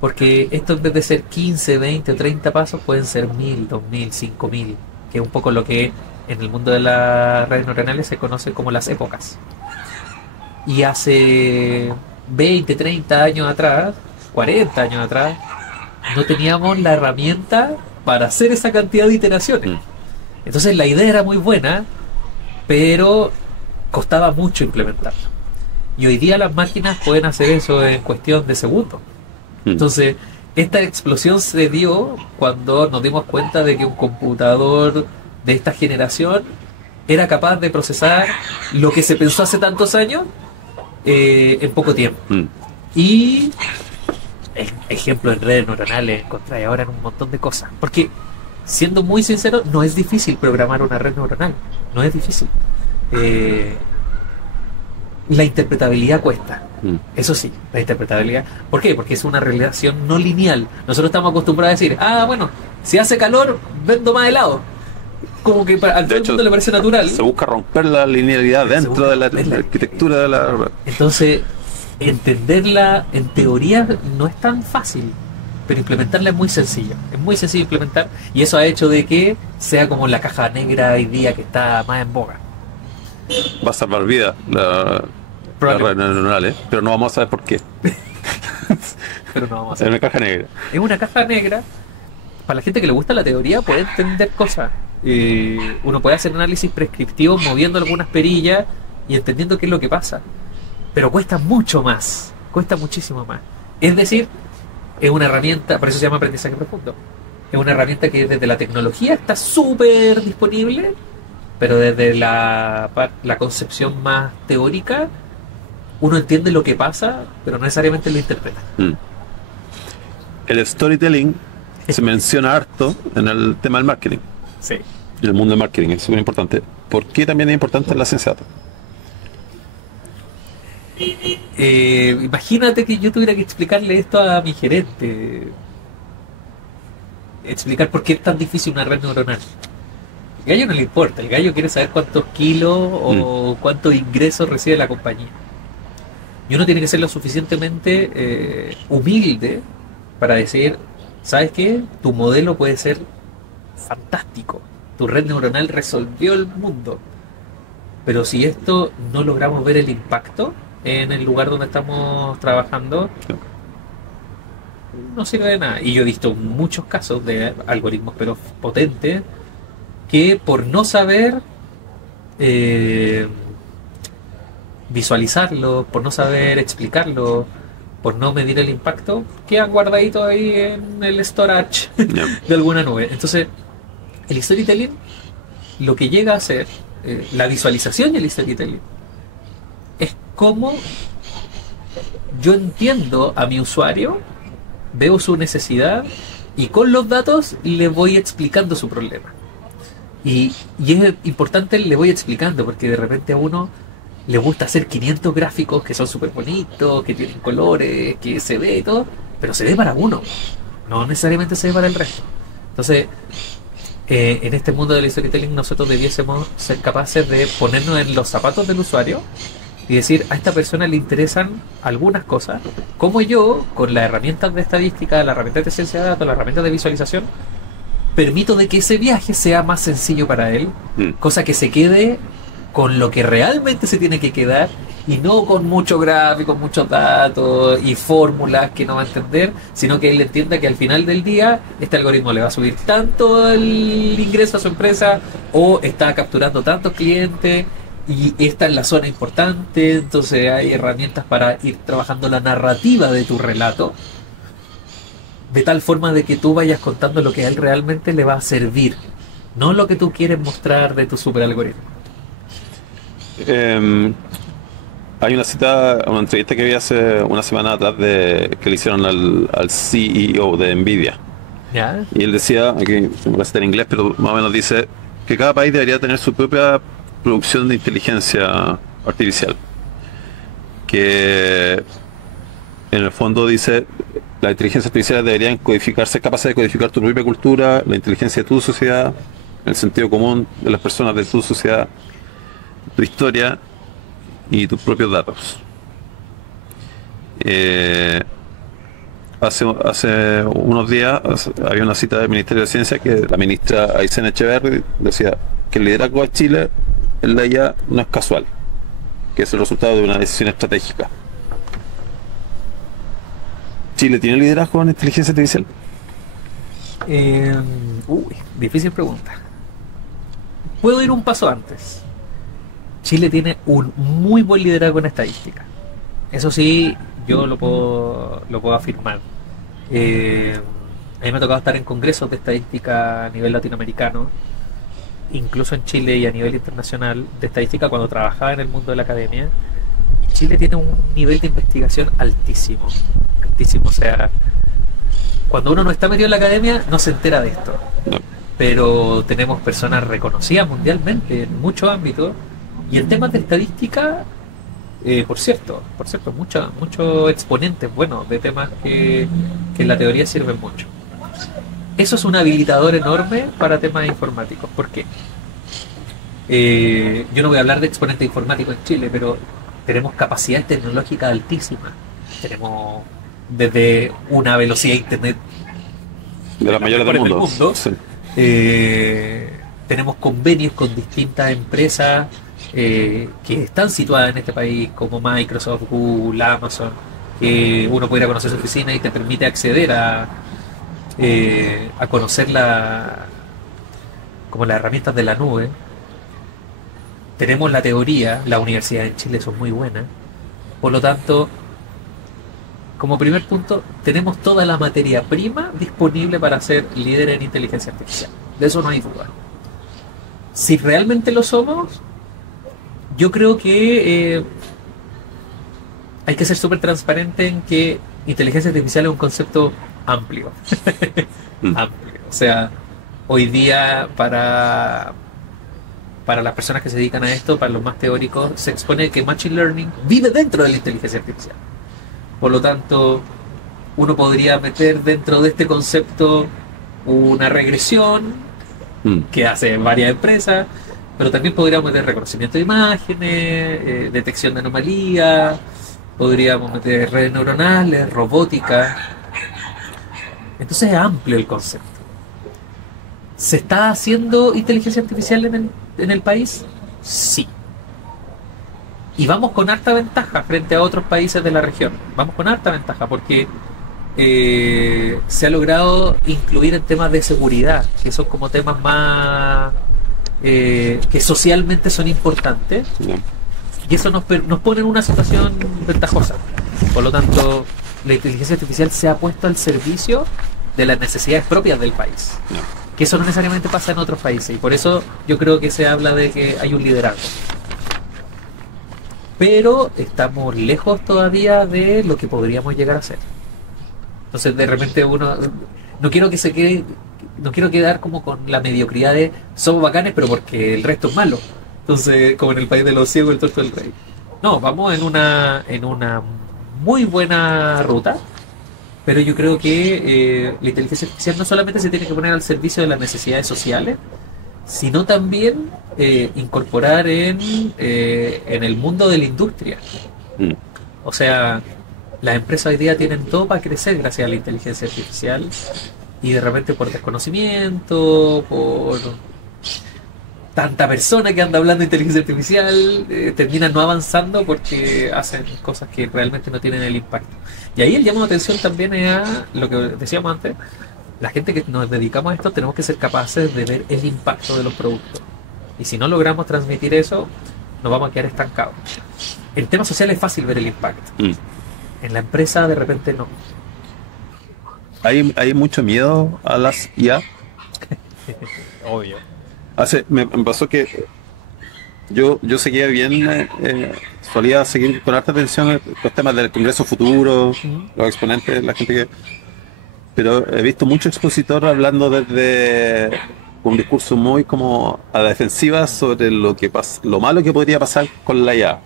Porque esto, en vez de ser 15, 20 o 30 pasos, pueden ser 1000, 2000, 5000. que es un poco lo que en el mundo de las redes neuronales se conoce como las épocas. Y hace 20, 30 años atrás, 40 años atrás, no teníamos la herramienta para hacer esa cantidad de iteraciones. Entonces la idea era muy buena, pero costaba mucho implementarla. Y hoy día las máquinas pueden hacer eso en cuestión de segundos. Entonces, esta explosión se dio cuando nos dimos cuenta de que un computador de esta generación era capaz de procesar lo que se pensó hace tantos años en poco tiempo. Y ejemplo en redes neuronales encontráis ahora en un montón de cosas. Porque, siendo muy sincero, no es difícil programar una red neuronal. No es difícil. La interpretabilidad cuesta. Eso sí, la interpretabilidad. ¿Por qué? Porque es una relación no lineal. Nosotros estamos acostumbrados a decir, bueno, si hace calor, vendo más helado. Como que al todo el mundo le parece natural. Se busca romper la linealidad dentro de la arquitectura de la red. Entonces, entenderla en teoría no es tan fácil, pero implementarla es muy sencillo. Es muy sencillo implementar, y eso ha hecho de que sea como la caja negra hoy día que está más en boga. Va a salvar vida la red neuronal, pero no vamos a saber por qué. Pero no vamos a saber. Es una caja negra. Es una caja negra. Para la gente que le gusta la teoría, puede entender cosas. Uno puede hacer análisis prescriptivo moviendo algunas perillas y entendiendo qué es lo que pasa. Pero cuesta mucho más. Cuesta muchísimo más. Es decir, es una herramienta, por eso se llama aprendizaje profundo. Es una herramienta que desde la tecnología está súper disponible, pero desde la concepción más teórica, uno entiende lo que pasa, pero no necesariamente lo interpreta. El storytelling se menciona harto en el tema del marketing. Sí. En el mundo del marketing es súper importante. ¿Por qué también es importante en la ciencia de datos? Imagínate que yo tuviera que explicarle esto a mi gerente. Explicar por qué es tan difícil una red neuronal. El gallo no le importa, el gallo quiere saber cuántos kilos o cuántos ingresos recibe la compañía. Y uno tiene que ser lo suficientemente humilde para decir, ¿sabes qué? Tu modelo puede ser fantástico. Tu red neuronal resolvió el mundo. Pero si esto no logramos ver el impacto en el lugar donde estamos trabajando, no sirve de nada. Y yo he visto muchos casos de algoritmos pero potentes que por no saber visualizarlo, por no saber explicarlo, por no medir el impacto, quedan guardaditos ahí en el storage de alguna nube. Entonces, el storytelling, lo que llega a ser la visualización y el storytelling, es como yo entiendo a mi usuario, veo su necesidad y con los datos le voy explicando su problema. Y es importante, le voy explicando, porque de repente a uno le gusta hacer 500 gráficos que son súper bonitos, que tienen colores, que se ve y todo, pero se ve para uno, no necesariamente se ve para el resto. Entonces, en este mundo del storytelling nosotros debiésemos ser capaces de ponernos en los zapatos del usuario y decir, a esta persona le interesan algunas cosas, como yo, con las herramientas de estadística, las herramientas de ciencia de datos, las herramientas de visualización, permito de que ese viaje sea más sencillo para él, cosa que se quede con lo que realmente se tiene que quedar y no con mucho gráfico, muchos datos y fórmulas que no va a entender, sino que él entienda que al final del día este algoritmo le va a subir tanto el ingreso a su empresa o está capturando tantos clientes y esta es la zona importante. Entonces hay herramientas para ir trabajando la narrativa de tu relato de tal forma de que tú vayas contando lo que a él realmente le va a servir, no lo que tú quieres mostrar de tu superalgoritmo. Hay una cita, una entrevista que vi hace una semana atrás que le hicieron al CEO de Nvidia. ¿Ya? Y él decía, aquí se me está en inglés, pero más o menos dice que cada país debería tener su propia producción de inteligencia artificial. Que en el fondo dice, la inteligencia artificial debería ser capaz de codificar tu propia cultura, la inteligencia de tu sociedad, el sentido común de las personas de tu sociedad, tu historia y tus propios datos. hace unos días había una cita del Ministerio de Ciencia que la ministra Aysén Echeverri decía que el liderazgo de Chile en la IA no es casual, que es el resultado de una decisión estratégica. ¿Chile tiene liderazgo en inteligencia artificial? Difícil pregunta. Puedo ir un paso antes. Chile tiene un muy buen liderazgo en estadística. Eso sí, yo lo puedo afirmar. A mí me ha tocado estar en congresos de estadística a nivel latinoamericano, incluso en Chile y a nivel internacional de estadística cuando trabajaba en el mundo de la academia. Chile tiene un nivel de investigación altísimo, altísimo. O sea, cuando uno no está metido en la academia no se entera de esto. Pero tenemos personas reconocidas mundialmente en muchos ámbitos. Y en temas de estadística, por cierto, muchos exponentes buenos de temas que en la teoría sirven mucho. Eso es un habilitador enorme para temas informáticos. ¿Por qué? Yo no voy a hablar de exponentes informáticos en Chile, pero tenemos capacidad tecnológica altísima. Tenemos desde una velocidad de internet De las mayores del mundo. Sí. Tenemos convenios con distintas empresas que están situadas en este país, como Microsoft, Google, Amazon, que uno puede ir a conocer su oficina y te permite acceder a conocer como las herramientas de la nube. Tenemos la teoría, las universidades en Chile son muy buenas, por lo tanto, como primer punto, tenemos toda la materia prima disponible para ser líder en inteligencia artificial. De eso no hay duda. Si realmente lo somos, yo creo que hay que ser súper transparente en que inteligencia artificial es un concepto amplio. Amplio. O sea, hoy día para las personas que se dedican a esto, para los más teóricos, se expone que Machine Learning vive dentro de la inteligencia artificial. Por lo tanto, uno podría meter dentro de este concepto una regresión que hacen varias empresas, pero también podríamos meter reconocimiento de imágenes, detección de anomalías, podríamos meter redes neuronales, robótica. Entonces es amplio el concepto. ¿Se está haciendo inteligencia artificial en el país? Sí. Y vamos con harta ventaja frente a otros países de la región. Vamos con harta ventaja porque se ha logrado incluir en temas de seguridad, que son como temas más que socialmente son importantes. Y eso nos pone en una situación ventajosa. Por lo tanto, la inteligencia artificial se ha puesto al servicio de las necesidades propias del país. Que eso no necesariamente pasa en otros países. Y por eso yo creo que se habla de que hay un liderazgo. Pero estamos lejos todavía de lo que podríamos llegar a ser. Entonces de repente uno... No quiero quedar como con la mediocridad de somos bacanes pero porque el resto es malo. Entonces, como en el país de los ciegos, el torto del rey. No, vamos en una muy buena ruta, pero yo creo que la inteligencia artificial no solamente se tiene que poner al servicio de las necesidades sociales, sino también incorporar en el mundo de la industria. O sea, las empresas hoy día tienen todo para crecer gracias a la inteligencia artificial y de repente por desconocimiento, por tanta persona que anda hablando de inteligencia artificial, terminan no avanzando porque hacen cosas que realmente no tienen el impacto. Y ahí el llamado de atención también es a lo que decíamos antes, la gente que nos dedicamos a esto tenemos que ser capaces de ver el impacto de los productos. Y si no logramos transmitir eso, nos vamos a quedar estancados. En temas sociales es fácil ver el impacto. En la empresa de repente no. ¿Hay mucho miedo a las IA? Obvio. Me pasó que yo seguía bien, solía seguir con harta atención los temas del Congreso Futuro, los exponentes, la gente que... Pero he visto mucho expositor hablando desde un discurso muy como a la defensiva sobre lo malo que podría pasar con la IA.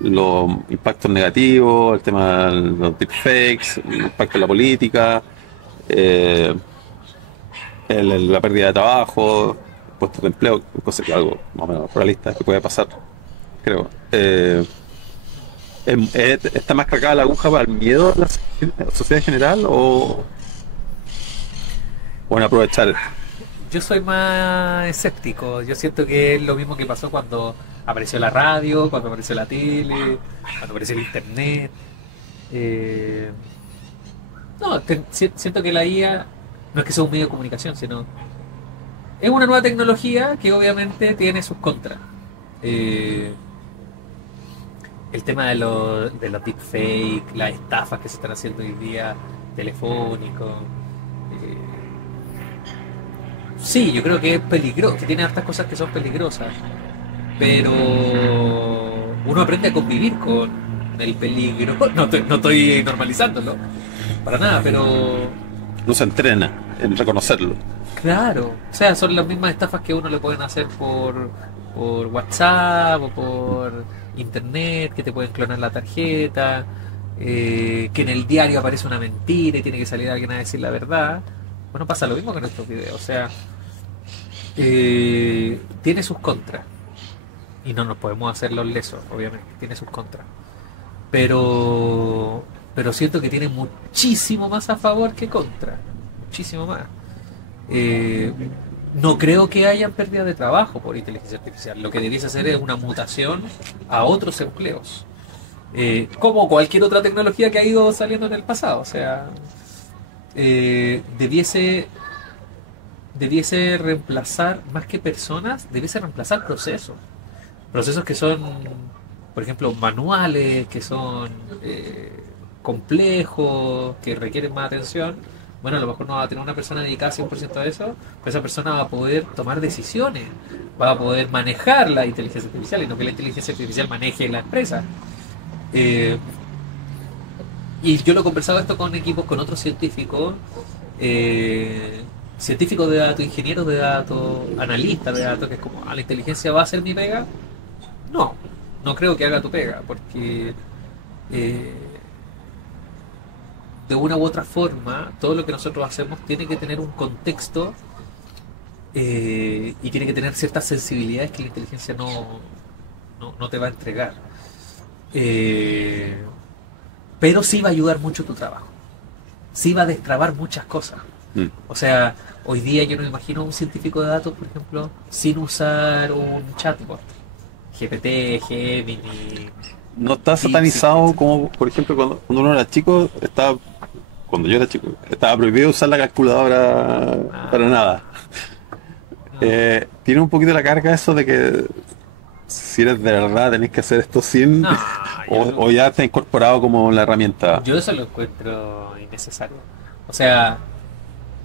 Los impactos negativos, el tema de los deepfakes, el impacto en la política, la pérdida de trabajo, puestos de empleo, cosas que algo más o menos realista que puede pasar, creo. ¿Está más cargada la aguja para el miedo a la sociedad en general o en aprovechar? Yo soy más escéptico. Yo siento que es lo mismo que pasó cuando apareció la radio, cuando apareció la tele, cuando apareció el internet. Eh, no, siento que la IA no es que sea un medio de comunicación, sino es una nueva tecnología que obviamente tiene sus contras. Eh, el tema de los deepfakes, las estafas que se están haciendo hoy día, telefónicos. eh, sí, yo creo que es peligroso, que tiene hartas cosas que son peligrosas, pero uno aprende a convivir con el peligro. No estoy normalizándolo, para nada, pero No se entrena en reconocerlo. claro, o sea, son las mismas estafas que uno le pueden hacer por WhatsApp o por internet, que te pueden clonar la tarjeta, que en el diario aparece una mentira y tiene que salir alguien a decir la verdad. Bueno, pasa lo mismo con estos videos, o sea, tiene sus contras y no nos podemos hacer los lesos, obviamente, tiene sus contras, pero siento que tiene muchísimo más a favor que contra, muchísimo más. Eh, no creo que hayan pérdida de trabajo por inteligencia artificial. Lo que debiese hacer es una mutación a otros empleos, como cualquier otra tecnología que ha ido saliendo en el pasado. O sea, debiese reemplazar, más que personas, debiese reemplazar procesos. Procesos que son, por ejemplo, manuales, que son complejos, que requieren más atención. Bueno, a lo mejor no va a tener una persona dedicada 100% a eso, pero esa persona va a poder tomar decisiones, va a poder manejar la inteligencia artificial y no que la inteligencia artificial maneje la empresa. Y yo lo he conversado esto con equipos, con otros científicos, científicos de datos, ingenieros de datos, analistas de datos, que es como, ¿la inteligencia va a hacer mi pega? No, no creo que haga tu pega, porque de una u otra forma, todo lo que nosotros hacemos tiene que tener un contexto y tiene que tener ciertas sensibilidades que la inteligencia no te va a entregar. Pero sí va a ayudar mucho tu trabajo. Sí va a destrabar muchas cosas. O sea, hoy día yo no me imagino un científico de datos, por ejemplo, sin usar un chatbot. GPT, Gemini. No está satanizado como, por ejemplo, cuando uno era chico, cuando yo era chico, estaba prohibido usar la calculadora para nada. No. Tiene un poquito la carga eso de que si eres de verdad tenés que hacer esto sin, No, o ya está incorporado como la herramienta. yo eso lo encuentro innecesario. O sea,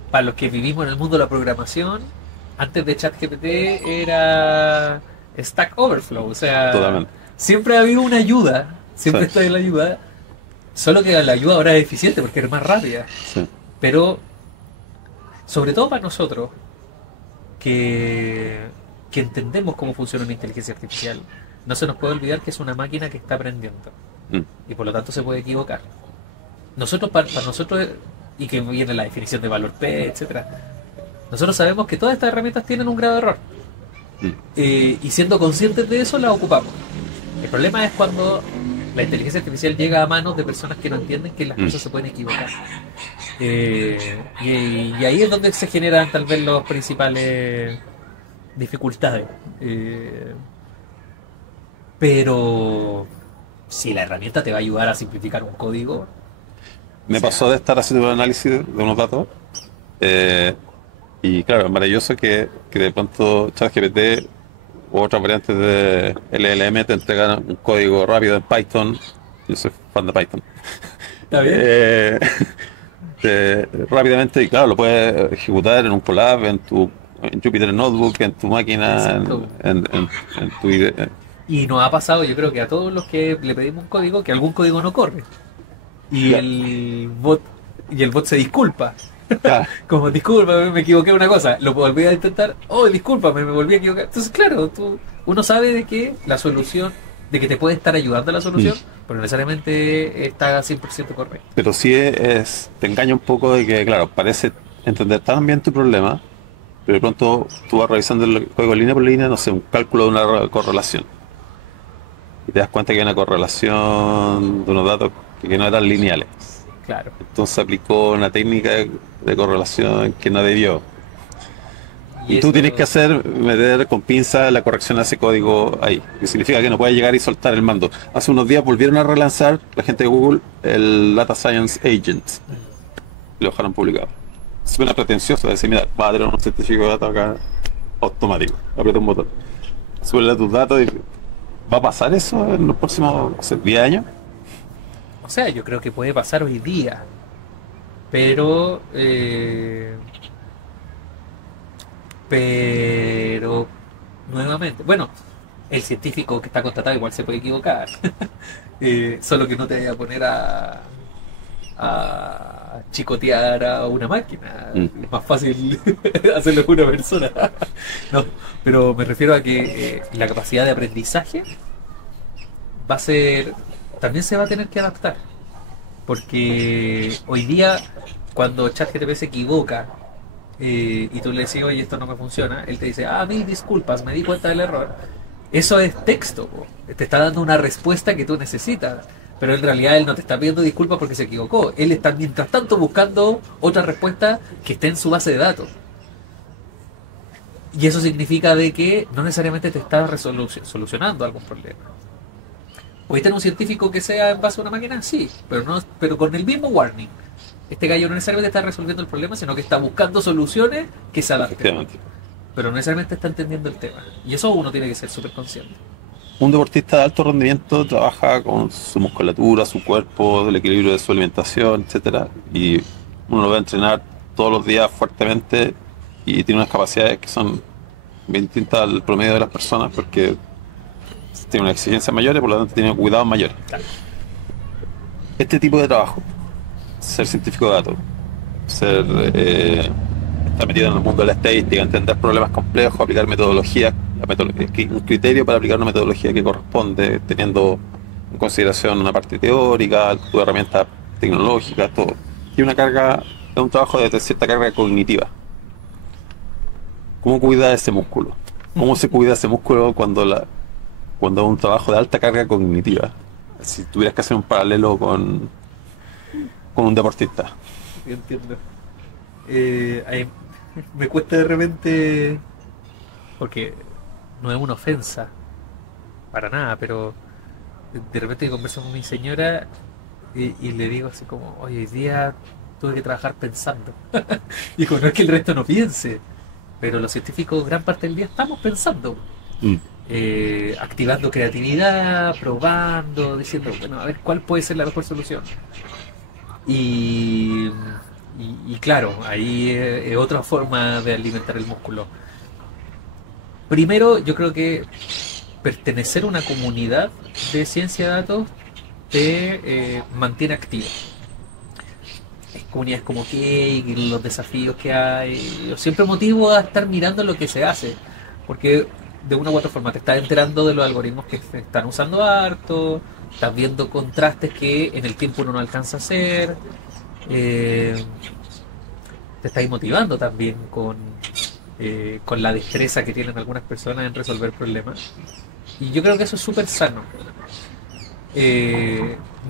para los que vivimos en el mundo de la programación, antes de ChatGPT era Stack Overflow. O sea, Totalmente. siempre ha habido una ayuda, siempre Sí. está ahí la ayuda, solo que la ayuda ahora es eficiente porque es más rápida. Sí. Pero, sobre todo para nosotros, que entendemos cómo funciona una inteligencia artificial, no se nos puede olvidar que es una máquina que está aprendiendo Mm. y por lo tanto se puede equivocar. Nosotros, para nosotros, y que viene la definición de valor P, etcétera, nosotros sabemos que todas estas herramientas tienen un grado de error. Y siendo conscientes de eso, las ocupamos. El problema es cuando la inteligencia artificial llega a manos de personas que no entienden que las cosas se pueden equivocar. Y ahí es donde se generan tal vez las principales dificultades. Pero si la herramienta te va a ayudar a simplificar un código, Me pasó de estar haciendo un análisis de unos datos y claro, es maravilloso que de pronto ChatGPT u otras variantes de LLM te entregan un código rápido en Python. Yo soy fan de Python. ¿está bien? Rápidamente, y claro, lo puedes ejecutar en un Colab, en Jupyter Notebook, en tu máquina, Exacto. en tu IDE. Y nos ha pasado, yo creo que a todos los que le pedimos un código, que algún código no corre. Y Claro. el bot se disculpa. Claro. Como, disculpa, me equivoqué en una cosa. Lo volví a intentar. Oh, discúlpame, me volví a equivocar. Entonces, claro, uno sabe de que la solución, de que te puede estar ayudando a la solución, pero necesariamente está 100% correcta. Pero sí te engaña un poco de que, claro, parece entender tan bien tu problema, pero de pronto tú vas revisando el código línea por línea, no sé, un cálculo de una correlación. y te das cuenta que hay una correlación de unos datos que no eran lineales. Claro. Entonces aplicó una técnica de correlación que no debió. Y tú eso, tienes que meter con pinza la corrección a ese código ahí, que significa que no puedes llegar y soltar el mando. Hace unos días volvieron a relanzar la gente de Google el Data Science Agent, y lo dejaron publicado. Suena pretencioso decir, mira, va a tener un certificado de datos acá automático, aprieta un botón, súbele tus datos y ¿va a pasar eso en los próximos, no sé, 10 años? o sea, yo creo que puede pasar hoy día, pero pero nuevamente, bueno, el científico que está contratado igual se puede equivocar. Solo que no te vaya a poner a chicotear a una máquina. Es más fácil hacerlo con una persona. No, pero me refiero a que la capacidad de aprendizaje va a ser, también se va a tener que adaptar, porque hoy día cuando ChatGPT se equivoca y tú le decís, oye, esto no me funciona, él te dice, mil disculpas, me di cuenta del error. Eso es texto, po. Te está dando una respuesta que tú necesitas, pero en realidad él no te está pidiendo disculpas porque se equivocó. Él está mientras tanto buscando otra respuesta que esté en su base de datos. Y eso significa de que no necesariamente te está solucionando algún problema. ¿Puedes tener un científico que sea en base a una máquina? Sí, pero con el mismo warning. Este gallo no necesariamente está resolviendo el problema, sino que está buscando soluciones que se adapten. Pero no necesariamente está entendiendo el tema. Y eso uno tiene que ser súper consciente. Un deportista de alto rendimiento trabaja con su musculatura, su cuerpo, el equilibrio de su alimentación, etcétera, y uno lo va a entrenar todos los días fuertemente y tiene unas capacidades que son bien distintas al promedio de las personas porque tiene una exigencia mayor y por lo tanto tiene cuidados mayores. Claro. Este tipo de trabajo, ser científico de datos, estar metido en el mundo de la estadística, entender problemas complejos, aplicar metodologías, un criterio para aplicar una metodología que corresponde, teniendo en consideración una parte teórica, tu herramientas tecnológicas, todo. Y una carga, es un trabajo de cierta carga cognitiva. ¿Cómo cuida ese músculo? ¿Cómo se cuida ese músculo cuando es un trabajo de alta carga cognitiva? Si tuvieras que hacer un paralelo con un deportista. Yo entiendo. Me cuesta de repente, porque no es una ofensa para nada, pero de repente converso con mi señora y le digo así como, oye, hoy día tuve que trabajar pensando. Digo, no es que el resto no piense, pero los científicos gran parte del día estamos pensando, activando creatividad, probando, diciendo, bueno, a ver cuál puede ser la mejor solución. Y claro, ahí es otra forma de alimentar el músculo. Primero, yo creo que pertenecer a una comunidad de ciencia de datos te mantiene activo. Es comunidades como Cake, los desafíos que hay. Yo siempre motivo a estar mirando lo que se hace, porque de una u otra forma te estás enterando de los algoritmos que se están usando harto, estás viendo contrastes que en el tiempo uno no alcanza a hacer. Te estáis motivando también con la destreza que tienen algunas personas en resolver problemas, y yo creo que eso es súper sano,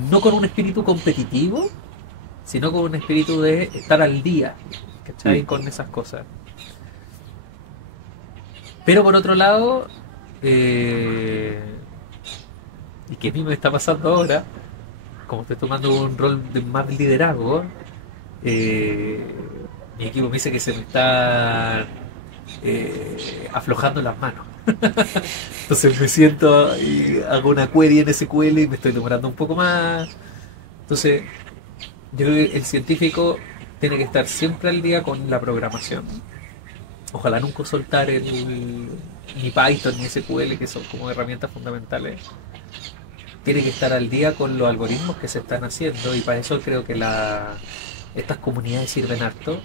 no con un espíritu competitivo, sino con un espíritu de estar al día, ¿cachai? Con esas cosas. Pero por otro lado, y que a mí me está pasando ahora, como estoy tomando un rol de más liderazgo, mi equipo me dice que se me está aflojando las manos. Entonces me siento y hago una query en SQL y me estoy demorando un poco más. Entonces yo creo que el científico tiene que estar siempre al día con la programación. Ojalá nunca soltar ni Python ni SQL, que son como herramientas fundamentales. Tiene que estar al día con los algoritmos que se están haciendo, y para eso creo que estas comunidades sirven harto.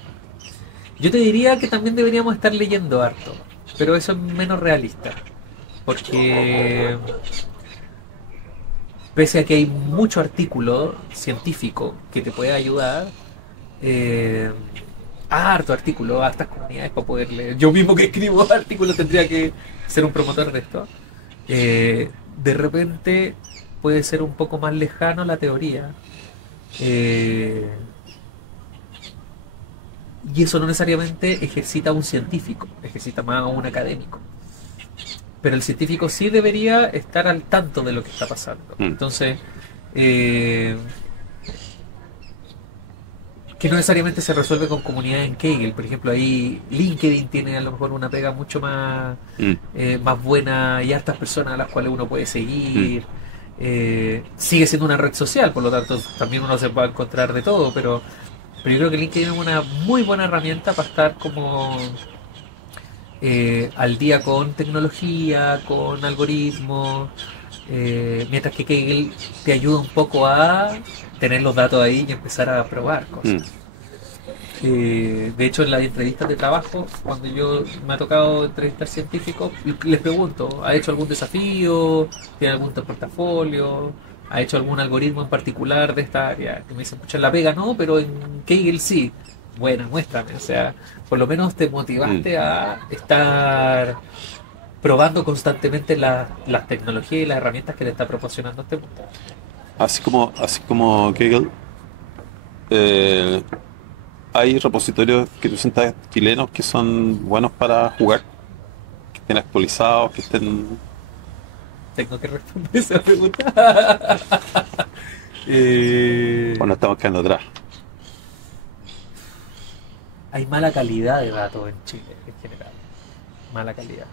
Yo te diría que también deberíamos estar leyendo harto, pero eso es menos realista, porque pese a que hay mucho artículo científico que te puede ayudar, harto artículo, hartas comunidades para poder leer. Yo mismo que escribo artículos tendría que ser un promotor de esto. de repente puede ser un poco más lejano la teoría. Eh, y eso no necesariamente ejercita a un científico, ejercita más a un académico. Pero el científico sí debería estar al tanto de lo que está pasando. Entonces, que no necesariamente se resuelve con comunidad en Kaggle. Por ejemplo, ahí LinkedIn tiene a lo mejor una pega mucho más, más buena y hartas personas a las cuales uno puede seguir. Sigue siendo una red social, por lo tanto también uno se puede encontrar de todo, pero yo creo que LinkedIn es una muy buena herramienta para estar como al día con tecnología, con algoritmos, mientras que Kaggle te ayuda un poco a tener los datos ahí y empezar a probar cosas. De hecho, en las entrevistas de trabajo, cuando yo me ha tocado entrevistar científicos, les pregunto, ¿ha hecho algún desafío? ¿Tiene algún portafolio? ¿Ha hecho algún algoritmo en particular de esta área? Que me dicen, pucha, en la pega no, pero en Kaggle sí. Bueno, muéstrame, o sea, por lo menos te motivaste a estar probando constantemente las tecnologías y las herramientas que te está proporcionando este mundo. Así como Kaggle, hay repositorios que tú sientas chilenos que son buenos para jugar, que estén actualizados, que estén... Tengo que responder esa pregunta. Bueno, estamos quedando atrás. Hay mala calidad de datos en Chile en general. Mala calidad.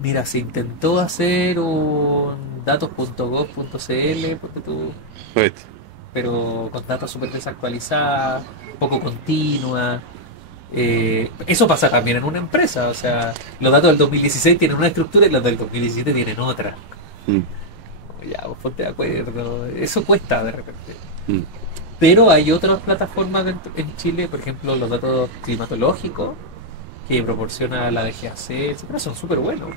Mira, se intentó hacer un datos.gov.cl, porque tú, pero con datos súper desactualizadas, poco continuas. Eso pasa también en una empresa, o sea, los datos del 2016 tienen una estructura y los del 2017 tienen otra. Ya, vos ponte de acuerdo, eso cuesta de repente. Pero hay otras plataformas en Chile, por ejemplo, los datos climatológicos que proporciona la DGAC, etcétera, son súper buenos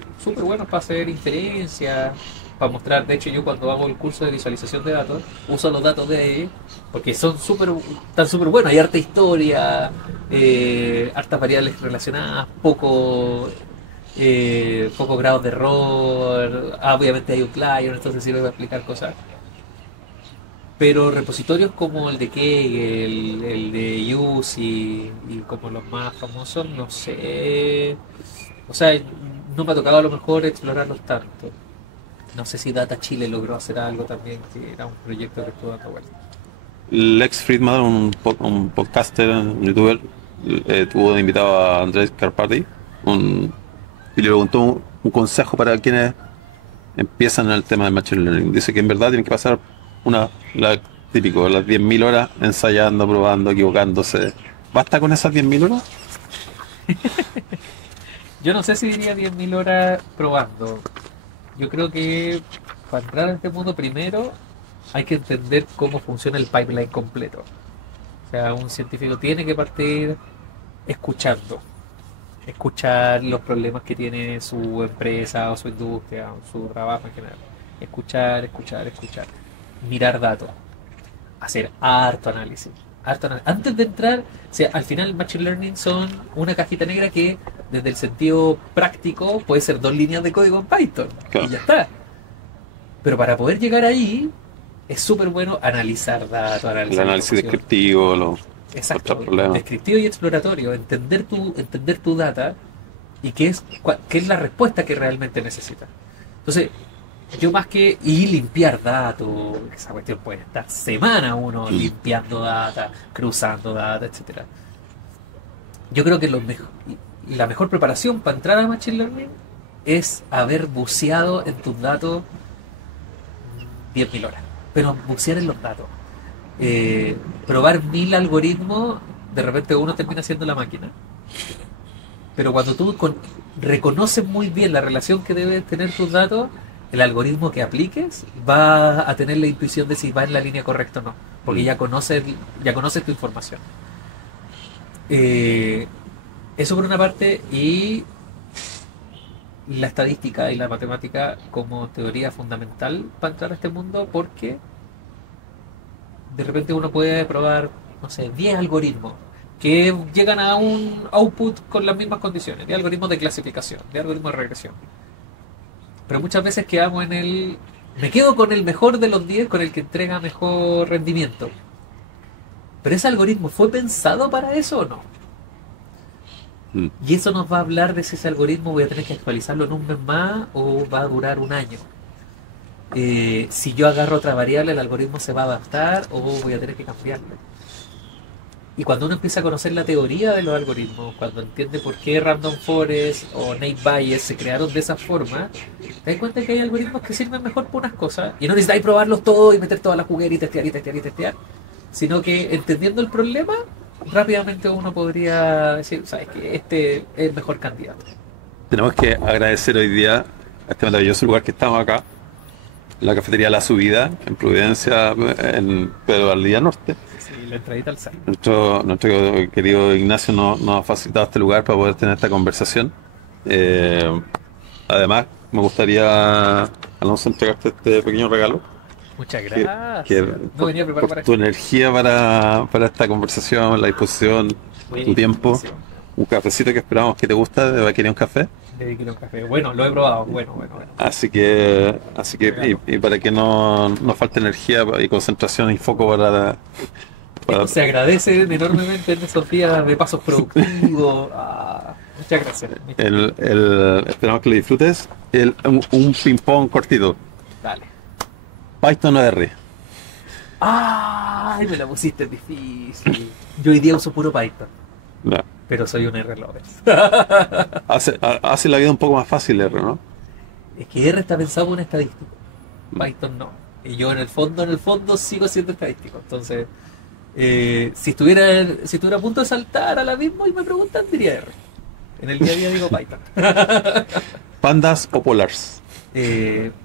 para hacer inferencias, para mostrar. De hecho, yo cuando hago el curso de visualización de datos, uso los datos de ahí, porque son están súper buenos. Hay harta historia, hartas variables relacionadas, pocos grados de error, obviamente hay outliers, entonces sirve para explicar cosas. Pero repositorios como el de Kaggle, el de UCI y como los más famosos, no sé. O sea, no me ha tocado a lo mejor explorarlos tanto. No sé si Data Chile logró hacer algo también, que era un proyecto que estuvo dando vuelta. Lex Fridman, un podcaster, un youtuber, tuvo de invitado a Andrés Karpathy y le preguntó un consejo para quienes empiezan en el tema de Machine Learning. Dice que en verdad tienen que pasar típico, las 10.000 horas ensayando, probando, equivocándose. ¿Basta con esas 10.000 horas? Yo no sé si diría 10.000 horas probando. Yo creo que para entrar en este mundo primero hay que entender cómo funciona el pipeline completo. O sea, un científico tiene que partir escuchar los problemas que tiene su empresa o su industria o su trabajo en general. Escuchar. Mirar datos, hacer harto análisis. Antes de entrar, o sea, al final Machine Learning son una cajita negra que desde el sentido práctico puede ser 2 líneas de código en Python, claro, y ya está. Pero para poder llegar ahí es súper bueno analizar datos, el análisis descriptivo, exacto, descriptivo y exploratorio, entender tu data y qué es la respuesta que realmente necesitas. Entonces, yo más que y limpiar datos, esa cuestión puede estar semana uno limpiando data, cruzando data, etcétera. Yo creo que la mejor preparación para entrar a Machine Learning es haber buceado en tus datos 10.000 horas, pero bucear en los datos. Probar 1.000 algoritmos, de repente uno termina siendo la máquina. Pero cuando tú reconoces muy bien la relación que deben tener tus datos, el algoritmo que apliques va a tener la intuición de si va en la línea correcta o no, porque ya conoces tu información. Eso por una parte, y la estadística y la matemática como teoría fundamental para entrar a este mundo, porque de repente uno puede probar, no sé, 10 algoritmos, que llegan a un output con las mismas condiciones, de algoritmos de clasificación, de algoritmos de regresión. Pero muchas veces quedamos en el... Me quedo con el mejor de los 10, con el que entrega mejor rendimiento. ¿Pero ese algoritmo fue pensado para eso o no? Y eso nos va a hablar de si ese algoritmo voy a tener que actualizarlo en un mes más o va a durar un año. Si yo agarro otra variable, el algoritmo se va a adaptar o voy a tener que cambiarlo. Y cuando uno empieza a conocer la teoría de los algoritmos, cuando entiende por qué Random Forest o Naive Bayes se crearon de esa forma, te das cuenta que hay algoritmos que sirven mejor por unas cosas y no necesitáis probarlos todos y meter toda la juguera y testear y testear y testear, sino que entendiendo el problema, rápidamente uno podría decir, sabes que este es el mejor candidato. Tenemos que agradecer hoy día a este maravilloso lugar que estamos acá, la cafetería La Subida, en Providencia, en Pedro Valdivia Norte. Sí, la entradita al SAI. Nuestro querido Ignacio nos ha facilitado este lugar para poder tener esta conversación. Además, me gustaría, Alonso, entregarte este pequeño regalo. Muchas gracias. No venía preparado por tu energía para esta conversación, la disposición, tu tiempo. Un cafecito que esperamos que te gusta, de Vaquería un Café. De Vaquería un Café. Bueno, lo he probado. Bueno. Así que y para que no nos falte energía y concentración y foco para esto se agradece enormemente en esos días de pasos productivos. Muchas gracias. Esperamos que lo disfrutes. Un ping-pong cortito. Dale. Python o R. ¡Ay! Me la pusiste difícil. Yo hoy día uso puro Python. No. Pero soy un R lover. Hace la vida un poco más fácil R, ¿no? Es que R está pensado por un estadístico. Python no. Y yo en el fondo sigo siendo estadístico. Entonces, si estuviera a punto de saltar al abismo y me preguntan, diría R. En el día a día digo Python. ¿Pandas o polars?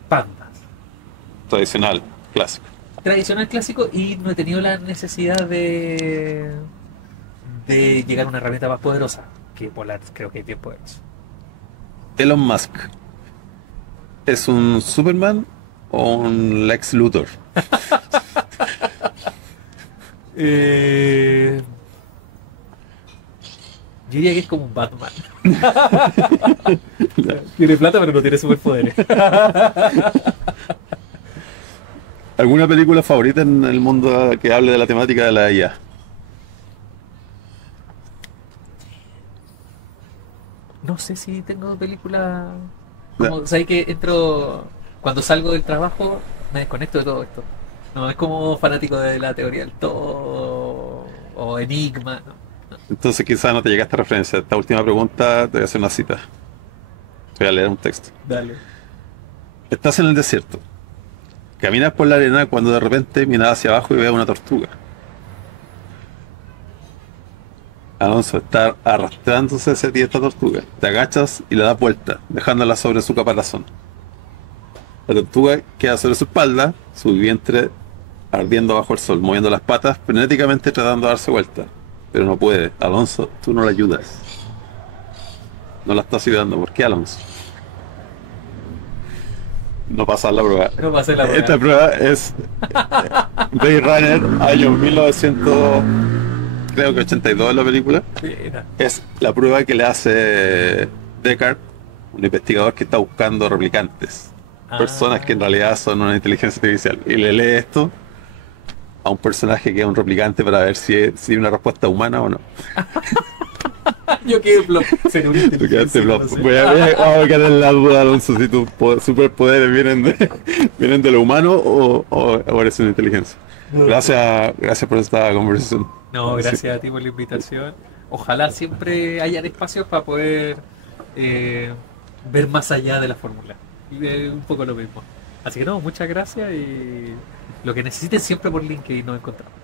Pandas. Tradicional, clásico. Tradicional, clásico, y no he tenido la necesidad de llegar a una herramienta más poderosa que Polar. Creo que es bien poderoso. Elon Musk, ¿es un Superman o un Lex Luthor? Yo diría que es como un Batman. Tiene plata pero no tiene superpoderes. ¿Alguna película favorita en el mundo que hable de la temática de la IA? No sé si tengo película... Como, ¿sabes que entro... Cuando salgo del trabajo me desconecto de todo esto. No es como fanático de la teoría del todo o Enigma. No. Entonces quizás no te llega esta referencia. Esta última pregunta te voy a hacer una cita. Te voy a leer un texto. Dale. Estás en el desierto. Caminas por la arena cuando de repente miras hacia abajo y ves una tortuga. Alonso está arrastrándose hacia ti esta tortuga. Te agachas y le das vuelta, dejándola sobre su caparazón. La tortuga queda sobre su espalda, su vientre ardiendo bajo el sol, moviendo las patas, frenéticamente tratando de darse vuelta. Pero no puede. Alonso, tú no la ayudas. No la estás ayudando. ¿Por qué, Alonso? No pasas la prueba. No pasé la prueba. Esta prueba es Blade Runner, año 1900, creo que 82 en la película. Mira. Es la prueba que le hace Deckard, un investigador que está buscando replicantes. Personas que en realidad son una inteligencia artificial. Y le lee esto a un personaje que es un replicante para ver si hay una respuesta humana o no. Yo quedé flop. Tú quedaste flop. Vamos a quedar en la duda, Alonso, si tus superpoderes vienen de lo humano o eres una inteligencia. No. Gracias por esta conversación. No, gracias a ti por la invitación. Ojalá siempre hayan espacios para poder ver más allá de la fórmula. Y un poco lo mismo. Así que no, muchas gracias y lo que necesiten siempre por LinkedIn nos encontramos.